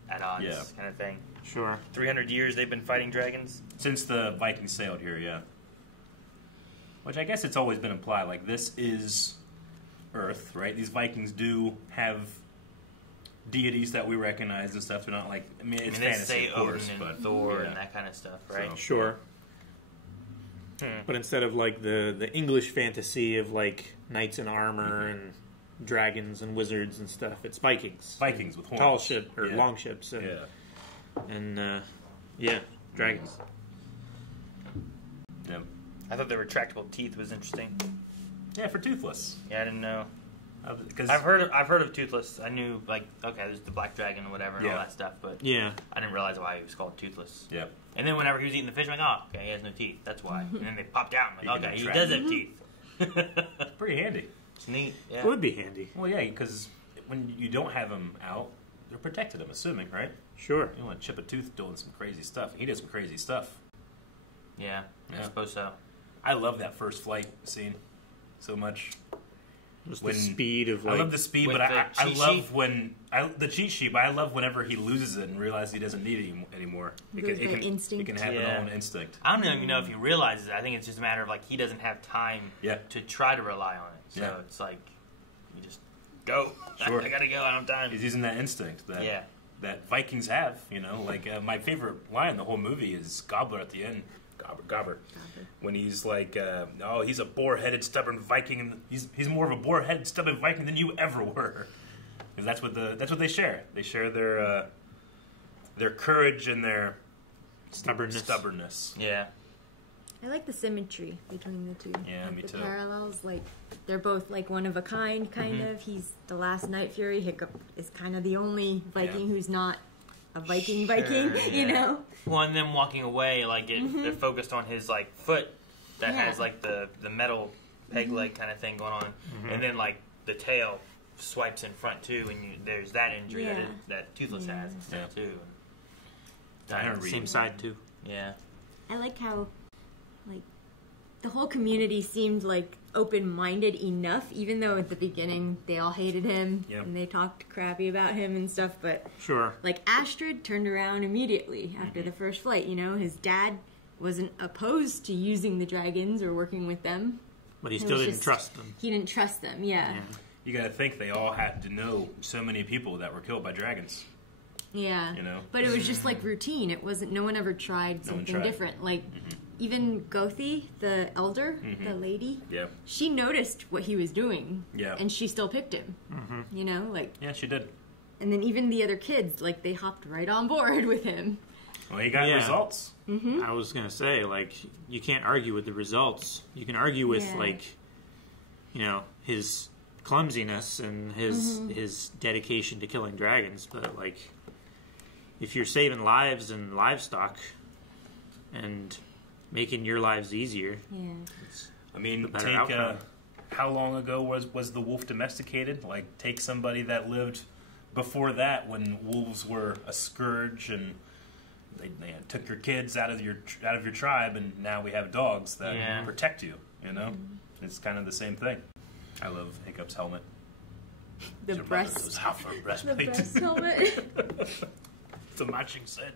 at odds Yeah. kind of thing. Sure. 300 years they've been fighting dragons. Since the Vikings sailed here, yeah. Which I guess it's always been implied, like, this is Earth, right? These Vikings do have deities that we recognize and stuff. They're not like, I mean, it's they fantasy, say of course, Odin and but Thor yeah. and that kind of stuff, right? So- Sure. But instead of like the English fantasy of like knights in armor and dragons and wizards and stuff, it's Vikings. Vikings with horns. Tall ship or Yeah. long ships. And, Yeah. And yeah, dragons. Yeah. I thought the retractable teeth was interesting. Yeah, for Toothless. Yeah, I didn't know. Because I've heard of Toothless. I knew like okay, there's the black dragon or whatever and all Yeah. that stuff, but Yeah. I didn't realize why he was called Toothless. Yeah. And then whenever he was eating the fish, I'm like, oh, okay, he has no teeth. That's why. And then they popped out. I'm You like, can okay, he track does him. have teeth. Pretty handy. It's neat. Yeah. It would be handy. Well, yeah, because when you don't have them out, they're protected, I'm assuming, right? Sure. You don't want to chip a tooth doing some crazy stuff. He did some crazy stuff. Yeah, I suppose so. I love that first flight scene so much. Just the speed of, like... I love the speed, but I love when... the cheat sheet, but I love whenever he loses it and realizes he doesn't need it anymore. It can have an own instinct. I don't even know if he realizes it. I think it's just a matter of, like, he doesn't have time to try to rely on it. So it's like, you just go. Sure. I gotta go, I don't have time. He's using that instinct that Vikings have, you know. Like, my favorite line in the whole movie is Gobbler at the end. Gobber. When he's like, he's a boar-headed, stubborn Viking, and he's more of a boar-headed, stubborn Viking than you ever were. Because that's what they share. They share their courage and their stubbornness. Yeah. I like the symmetry between the two. Yeah, like me the too. Parallels, like they're both like one of a kind, kind of. He's the last Night Fury. Hiccup is kind of the only Viking who's not a Viking, you know. Well, and then walking away, like they're focused on his like foot that has like the metal peg leg kind of thing going on, and then like the tail swipes in front too, and there's that injury that Toothless has and stuff too. Same side too. Yeah. I like how like the whole community seemed like open-minded enough, even though at the beginning they all hated him and they talked crappy about him and stuff, but like Astrid turned around immediately after the first flight, you know. His dad wasn't opposed to using the dragons or working with them, but he still didn't trust them. He didn't trust them. You gotta think they all had to know so many people that were killed by dragons. Yeah, you know, but it was just like routine. It wasn't. No one ever tried something different. Like even Gothi, the elder, the lady, she noticed what he was doing, and she still picked him. You know, like she did. And then even the other kids, like they hopped right on board with him. Well, he got results. I was gonna say, like, you can't argue with the results. You can argue with like, you know, his clumsiness and his dedication to killing dragons, but like, if you're saving lives and livestock and making your lives easier, I mean, take how long ago was the wolf domesticated? Like, take somebody that lived before that when wolves were a scourge and they took your kids out of your tribe, and now we have dogs that protect you. You know, it's kind of the same thing. I love Hiccup's helmet. The breast helmet. It's a matching set.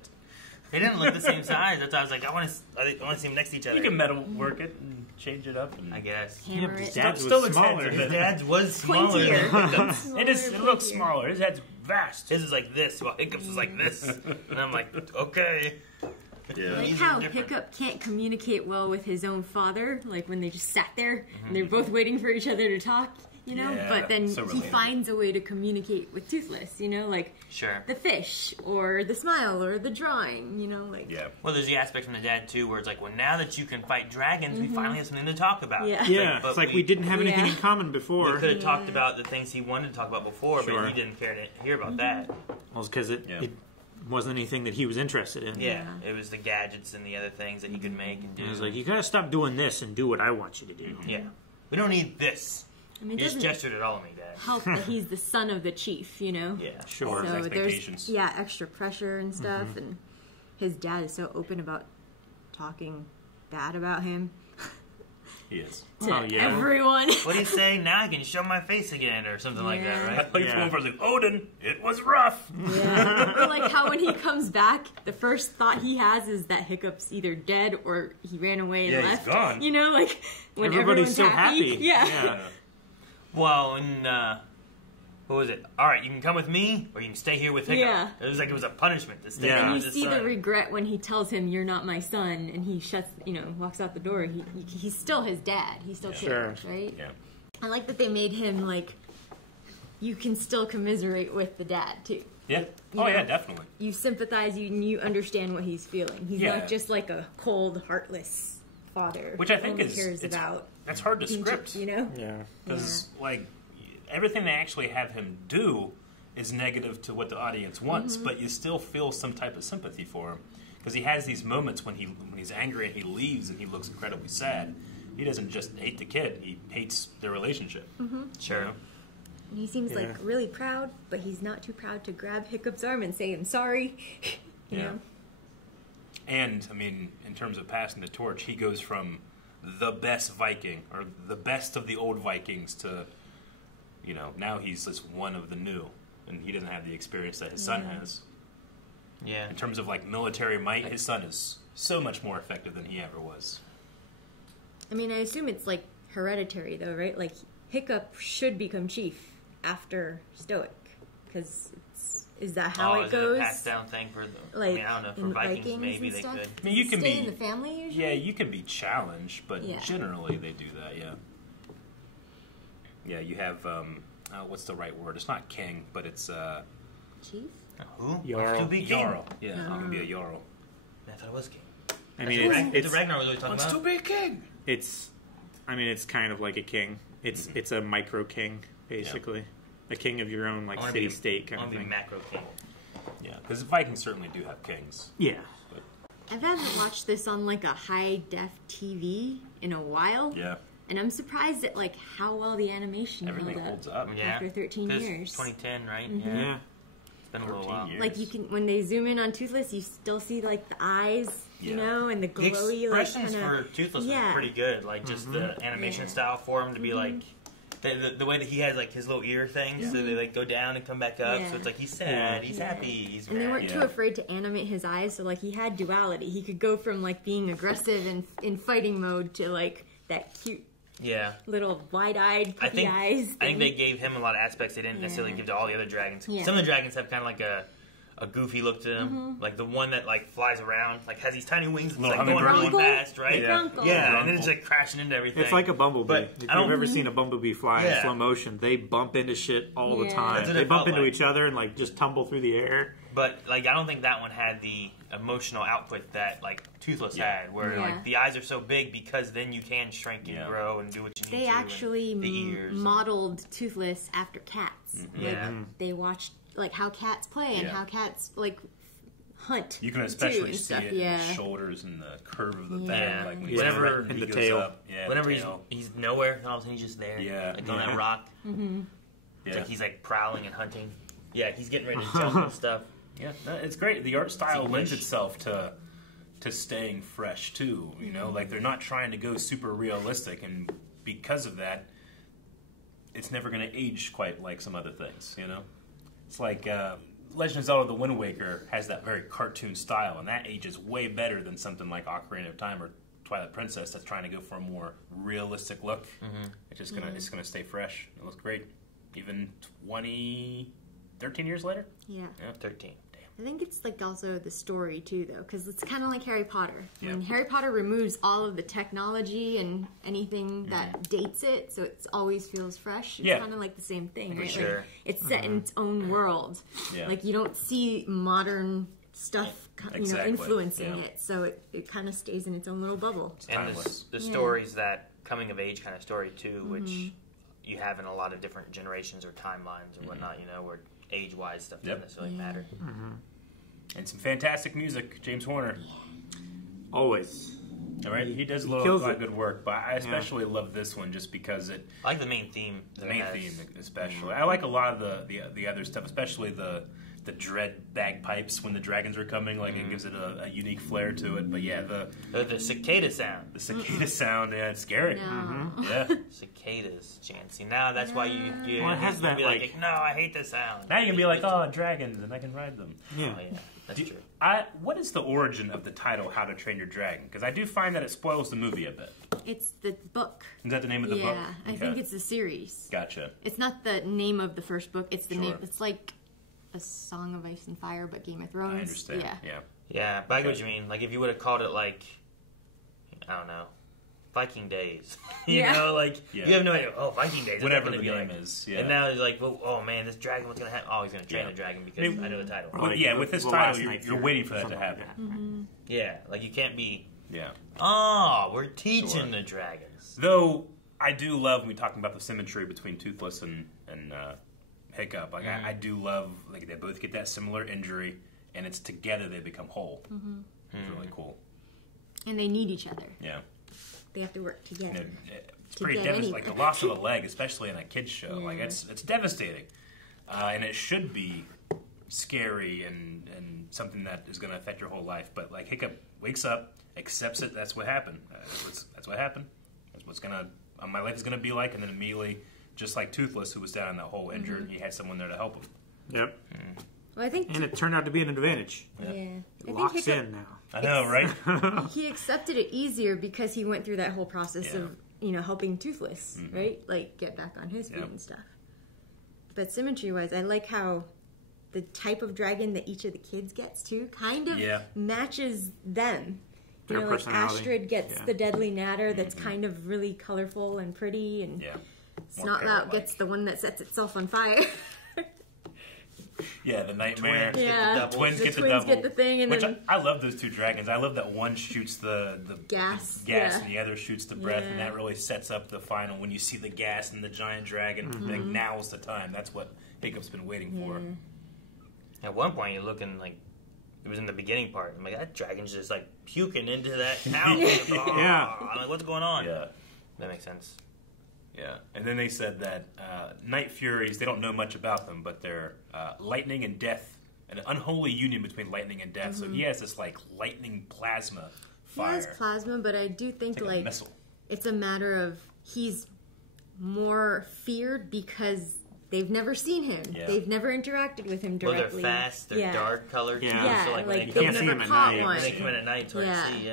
They didn't look the same size. That's why I was like, I want to see them next to each other. You can metal work it and change it up. I guess. Hammer it. His dad's still was smaller. His dad's was smaller. It looks smaller. His head's vast. His is like this, while Hiccup's is like this. And I'm like, okay. Yeah. Like how Hiccup can't communicate well with his own father, like when they just sat there and they're both waiting for each other to talk, you know, but then he finds a way to communicate with Toothless, you know, like the fish or the smile or the drawing, you know, like well, there's the aspect from the dad too where it's like, well, now that you can fight dragons, we finally have something to talk about. It's like we didn't have anything in common before. We could have talked about the things he wanted to talk about before, but he didn't care to hear about that. Well, it's because it wasn't anything that he was interested in. It was the gadgets and the other things that he could make and do. It was like, you gotta stop doing this and do what I want you to do. We don't need this. I mean, he just gestured at all of me, Dad. Help that he's the son of the chief, you know? Sure. So there's extra pressure and stuff, and his dad is so open about talking bad about him. He is. To everyone. What do you say? Now I can show my face again, or something like that, right? I thought you were like, Odin, it was rough. Or like how when he comes back, the first thought he has is that Hiccup's either dead or he ran away and left. He's gone. You know, like when everybody's so happy. Yeah. Well, and what was it? All right, you can come with me, or you can stay here with Hiccup. Yeah. It was like it was a punishment to stay. And you see the regret when he tells him, "You're not my son," and he shuts, walks out the door. He's still his dad. He's still cares, right? Yeah. I like that they made him like you can still commiserate with the dad too. Yeah. Yeah, definitely. You sympathize, you understand what he's feeling. He's not just like a cold, heartless father, which I think cares about. That's hard to script, Yeah. Because like everything they actually have him do is negative to what the audience wants, but you still feel some type of sympathy for him because he has these moments when he's angry and he leaves and he looks incredibly sad. He doesn't just hate the kid; he hates their relationship. Sure. And he seems like really proud, but he's not too proud to grab Hiccup's arm and say, "I'm sorry." you know. And, I mean, in terms of passing the torch, he goes from the best Viking, or the best of the old Vikings, to, you know, now he's just one of the new. And he doesn't have the experience that his son has. Yeah. In terms of, like, military might, his son is so much more effective than he ever was. I mean, I assume it's, like, hereditary, though, right? Like, Hiccup should become chief after Stoic. Because is that how it goes? Is it a passed down thing for the? Like, I mean, I don't know. For Vikings, maybe they could. I mean, you can stay be in the family usually. Yeah, you can be challenged, but generally they do that. Yeah. Yeah, you have what's the right word? It's not king, but it's chief. Who? Jarl. To be king. Jarl. Yeah, you can be a jarl. I thought it was king. I mean, it's Ragnar was always talking about. To be a king. It's kind of like a king. It's a micro king basically. A king of your own, like, city-state kind of thing. I want to be macro king. Yeah, because Vikings certainly do have kings. Yeah. But I haven't watched this on, like, a high-def TV in a while. Yeah. And I'm surprised at, like, how well the animation everything holds up. Yeah. After 13 years. 2010, right? Mm-hmm. Yeah. It's been a little while. Like, you can, when they zoom in on Toothless, you still see, like, the eyes, you know, and the glowy, the like, expressions for Toothless are pretty good. Like, just the animation style for him to be, like... The way that he has, like, his little ear things, so they, like, go down and come back up, so it's like he's sad, he's happy, he's mad. And they weren't too afraid to animate his eyes, so, like, he had duality. He could go from, like, being aggressive and in fighting mode to, like, that cute little wide-eyed puppy eyes. I think they gave him a lot of aspects they didn't necessarily give to all the other dragons. Yeah. Some of the dragons have kind of like a goofy look to them. Like the one that like flies around, like has these tiny wings, it's like going really fast, right? Yeah, and then it's like crashing into everything. It's like a bumblebee. If you've ever seen a bumblebee fly in slow motion, they bump into shit all the time. They bump into each other and like just tumble through the air. But like I don't think that one had the emotional output that like Toothless had, where like the eyes are so big because then you can shrink and grow and do what you need to. They actually modeled Toothless after cats. Like, they watched like how cats play and how cats like hunt. You can especially see it in the shoulders and the curve of the back, like when whenever he the goes tail. up. Whenever he's nowhere, and all of a sudden he's just there, like on that rock. It's like he's like prowling and hunting. Yeah, he's getting ready to jump and stuff. Yeah, no, it's great. The art style lends itself to staying fresh too. You know, like they're not trying to go super realistic, and because of that, it's never going to age quite like some other things. You know, it's like Legend of Zelda: The Wind Waker has that very cartoon style, and that ages way better than something like Ocarina of Time or Twilight Princess that's trying to go for a more realistic look. It's just gonna it's gonna stay fresh. It looks great, even 13 years later. Yeah, 13. I think it's like also the story too, though, because it's kind of like Harry Potter. I mean, Harry Potter removes all of the technology and anything that dates it, so it always feels fresh. It's kind of like the same thing, right? Sure. Like, it's set in its own world. Like you don't see modern stuff, you know, influencing it, so it kind of stays in its own little bubble. And the stories that coming of age kind of story too, which you have in a lot of different generations or timelines or whatnot. You know, where age-wise stuff doesn't necessarily matter. And some fantastic music, James Horner. Always. All right, he does a lot of good work, but I especially love this one just because it. I like the main theme. The main theme, especially. I like a lot of the other stuff, especially the dread bagpipes when the dragons are coming. Like it gives it a unique flair to it. But yeah, the cicada sound. The cicada sound, yeah, it's scary. No. Yeah, cicadas, Janci. Now that's why you well, it has that be like, no, I hate the sound. Now you can be like, oh, dragons, and I can ride them. Yeah. Oh, yeah. That's true. What is the origin of the title "How to Train Your Dragon"? Because I do find that it spoils the movie a bit. It's the book. Is that the name of the book? Yeah, I think it's the series. Gotcha. It's not the name of the first book. It's the name. It's like A Song of Ice and Fire, but Game of Thrones. I understand. Yeah, but I get what you mean. Like if you would have called it like, I don't know, Viking Days. you know, like you have no idea. Oh, Viking Days. Whatever the name is. Yeah. And now it's like, well, oh man, this dragon, what's gonna happen? Oh, he's gonna train the dragon because I know the title. Well, with this title, you're waiting for that to happen. Yeah, like you can't be. Yeah. Oh, we're teaching the dragons. Though I do love when we talking about the symmetry between Toothless and Hiccup. Like I do love like they both get that similar injury, and it's together they become whole. It's really cool. And they need each other. Yeah. They have to work together. It's pretty devastating. Like the loss of a leg, especially in a kids show, like it's devastating, and it should be scary and something that is going to affect your whole life. But like Hiccup wakes up, accepts it. That's what happened. That's what happened. That's what's gonna my life is going to be like. And then immediately, just like Toothless, who was down in that hole injured, he had someone there to help him. Yep. Well, I think and it turned out to be an advantage. Yeah. It locks in now. I know, right? He accepted it easier because he went through that whole process of, helping Toothless, right? Like, get back on his feet and stuff. But symmetry-wise, I like how the type of dragon that each of the kids gets, too, kind of matches them. You know, like Astrid gets the deadly natter that's kind of really colorful and pretty, and Snotlout gets the one that sets itself on fire. Yeah, the nightmare. Twins get the twins get the thing, and which then I love those two dragons. I love that one shoots the gas, and the other shoots the breath, and that really sets up the final. When you see the gas and the giant dragon, like now's the time. That's what Hiccup's been waiting for. At one point, you're looking like it was in the beginning part. I'm like, that dragon's just like puking into that house. I'm like, what's going on? Yeah, that makes sense. Yeah, and then they said that Night Furies, they don't know much about them, but they're lightning and death, an unholy union between lightning and death. So he has this, like, lightning plasma fire. He has plasma, but I do think, like a missile. It's a matter of he's more feared because they've never seen him. Yeah. They've never interacted with him directly. Well, they're fast, they're dark colored, too. So, like, like they've never caught one. When they come in at night, it's hard to see,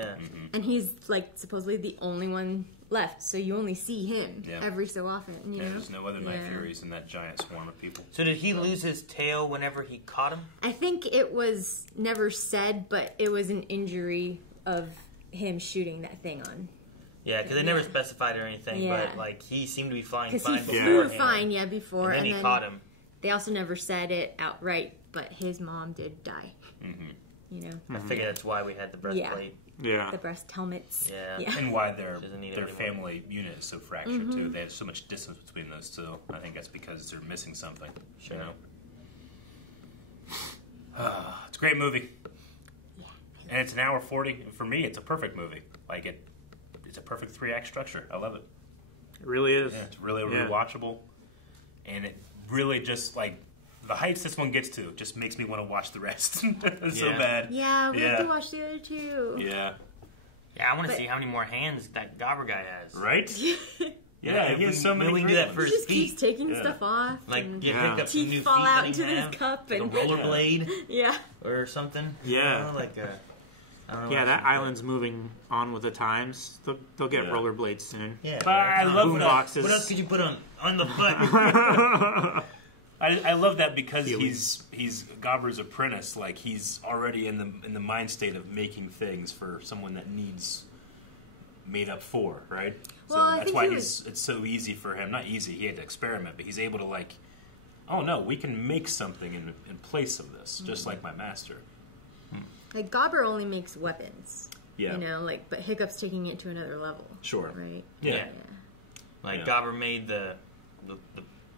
And he's, like, supposedly the only one left, so you only see him every so often. You know? There's no other Night Furies in that giant swarm of people. So did he lose his tail whenever he caught him? I think it was never said, but it was an injury of him shooting that thing on. Yeah, because they never specified or anything, but like he seemed to be flying fine before. He flew fine, before. And then he caught him. They also never said it outright, but his mom did die. You know, I figure that's why we had the breastplate. Yeah. The breast helmets. Yeah. And why their family unit is so fractured, too. They have so much distance between those two. I think that's because they're missing something. Sure. You know? It's a great movie. Yeah. And it's an hour 40. And for me, it's a perfect movie. Like, it's a perfect 3-act structure. I love it. It really is. Yeah, it's really watchable. And it really just, like, the heights this one gets to just makes me want to watch the rest. It's so bad. Yeah, we have to watch the other two. Yeah. Yeah, I want to see how many more hands that Gobber guy has. Right? Yeah, he has so many. We can do that for he his just feet. keeps taking stuff off. Like get picked up some new teeth feet fall that out he into have, his cup like and a rollerblade. Or something. Yeah. Like a. That island's moving on with the times. They'll get rollerblades soon. Yeah, but I love boom boxes. What else could you put on the foot? I love that because he's Gobber's apprentice. Like he's already in the mind state of making things for someone that needs made up for, right? Well, so that's why it's so easy for him. Not easy, he had to experiment, but he's able to like, oh no, we can make something in place of this, just like my master. Like Gobber only makes weapons. Yeah. You know, like but Hiccup's taking it to another level. Sure. Right? Yeah. Like Gobber made the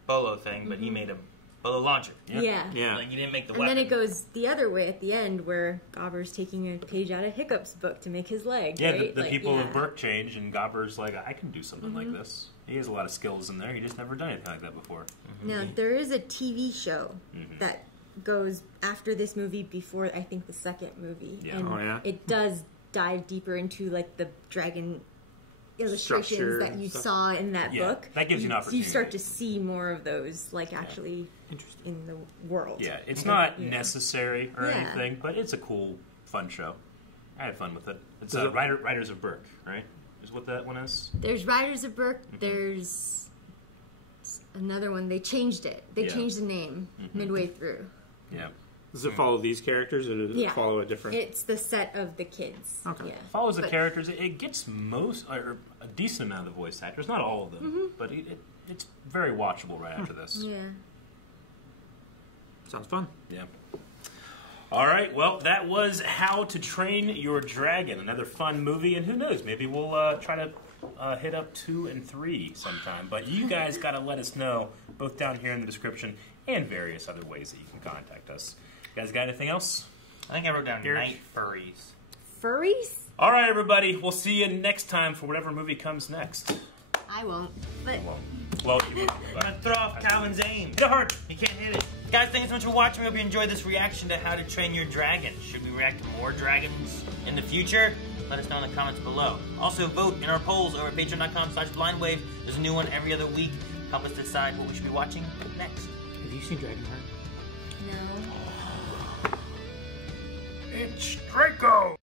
bolo thing, but he made a bolo launcher. Yeah. Like he didn't make the weapon. And then it goes the other way at the end where Gobber's taking a page out of Hiccup's book to make his leg. Yeah, right? the people of Burke change, and Gobber's like, I can do something like this. He has a lot of skills in there. He just never done anything like that before. Now, there is a TV show that goes after this movie before, I think, the second movie. Yeah. And it does dive deeper into, like, the dragon illustrations that you saw in that book. That gives you an opportunity. You start to see more of those, like, actually in the world. Yeah, it's not necessary or anything, but it's a cool, fun show. I had fun with it. It's Riders of Burke, right? Is what that one is? There's Riders of Burke. There's another one. They changed it. They changed the name midway through. Yeah. Does it follow these characters, or does it follow a different... It's the set of the kids. Okay. Yeah. Follows the characters. It gets a decent amount of the voice actors. Not all of them, but it's very watchable right after this. Yeah. Sounds fun. Yeah. All right, well, that was How to Train Your Dragon. Another fun movie, and who knows, maybe we'll try to hit up 2 and 3 sometime. But you guys got to let us know, both down here in the description and various other ways that you can contact us. You guys got anything else? I think I wrote down Night Furries. Furries? All right, everybody, we'll see you next time for whatever movie comes next. I won't, but... Well, I'm gonna throw off Calvin's aim. It hurt. He can't hit it. Guys, thanks so much for watching. We hope you enjoyed this reaction to How to Train Your Dragon. Should we react to more dragons in the future? Let us know in the comments below. Also, vote in our polls over at patreon.com/blindwave. There's a new one every other week. Help us decide what we should be watching next. Have you seen Dragonmon? No. It's Draco!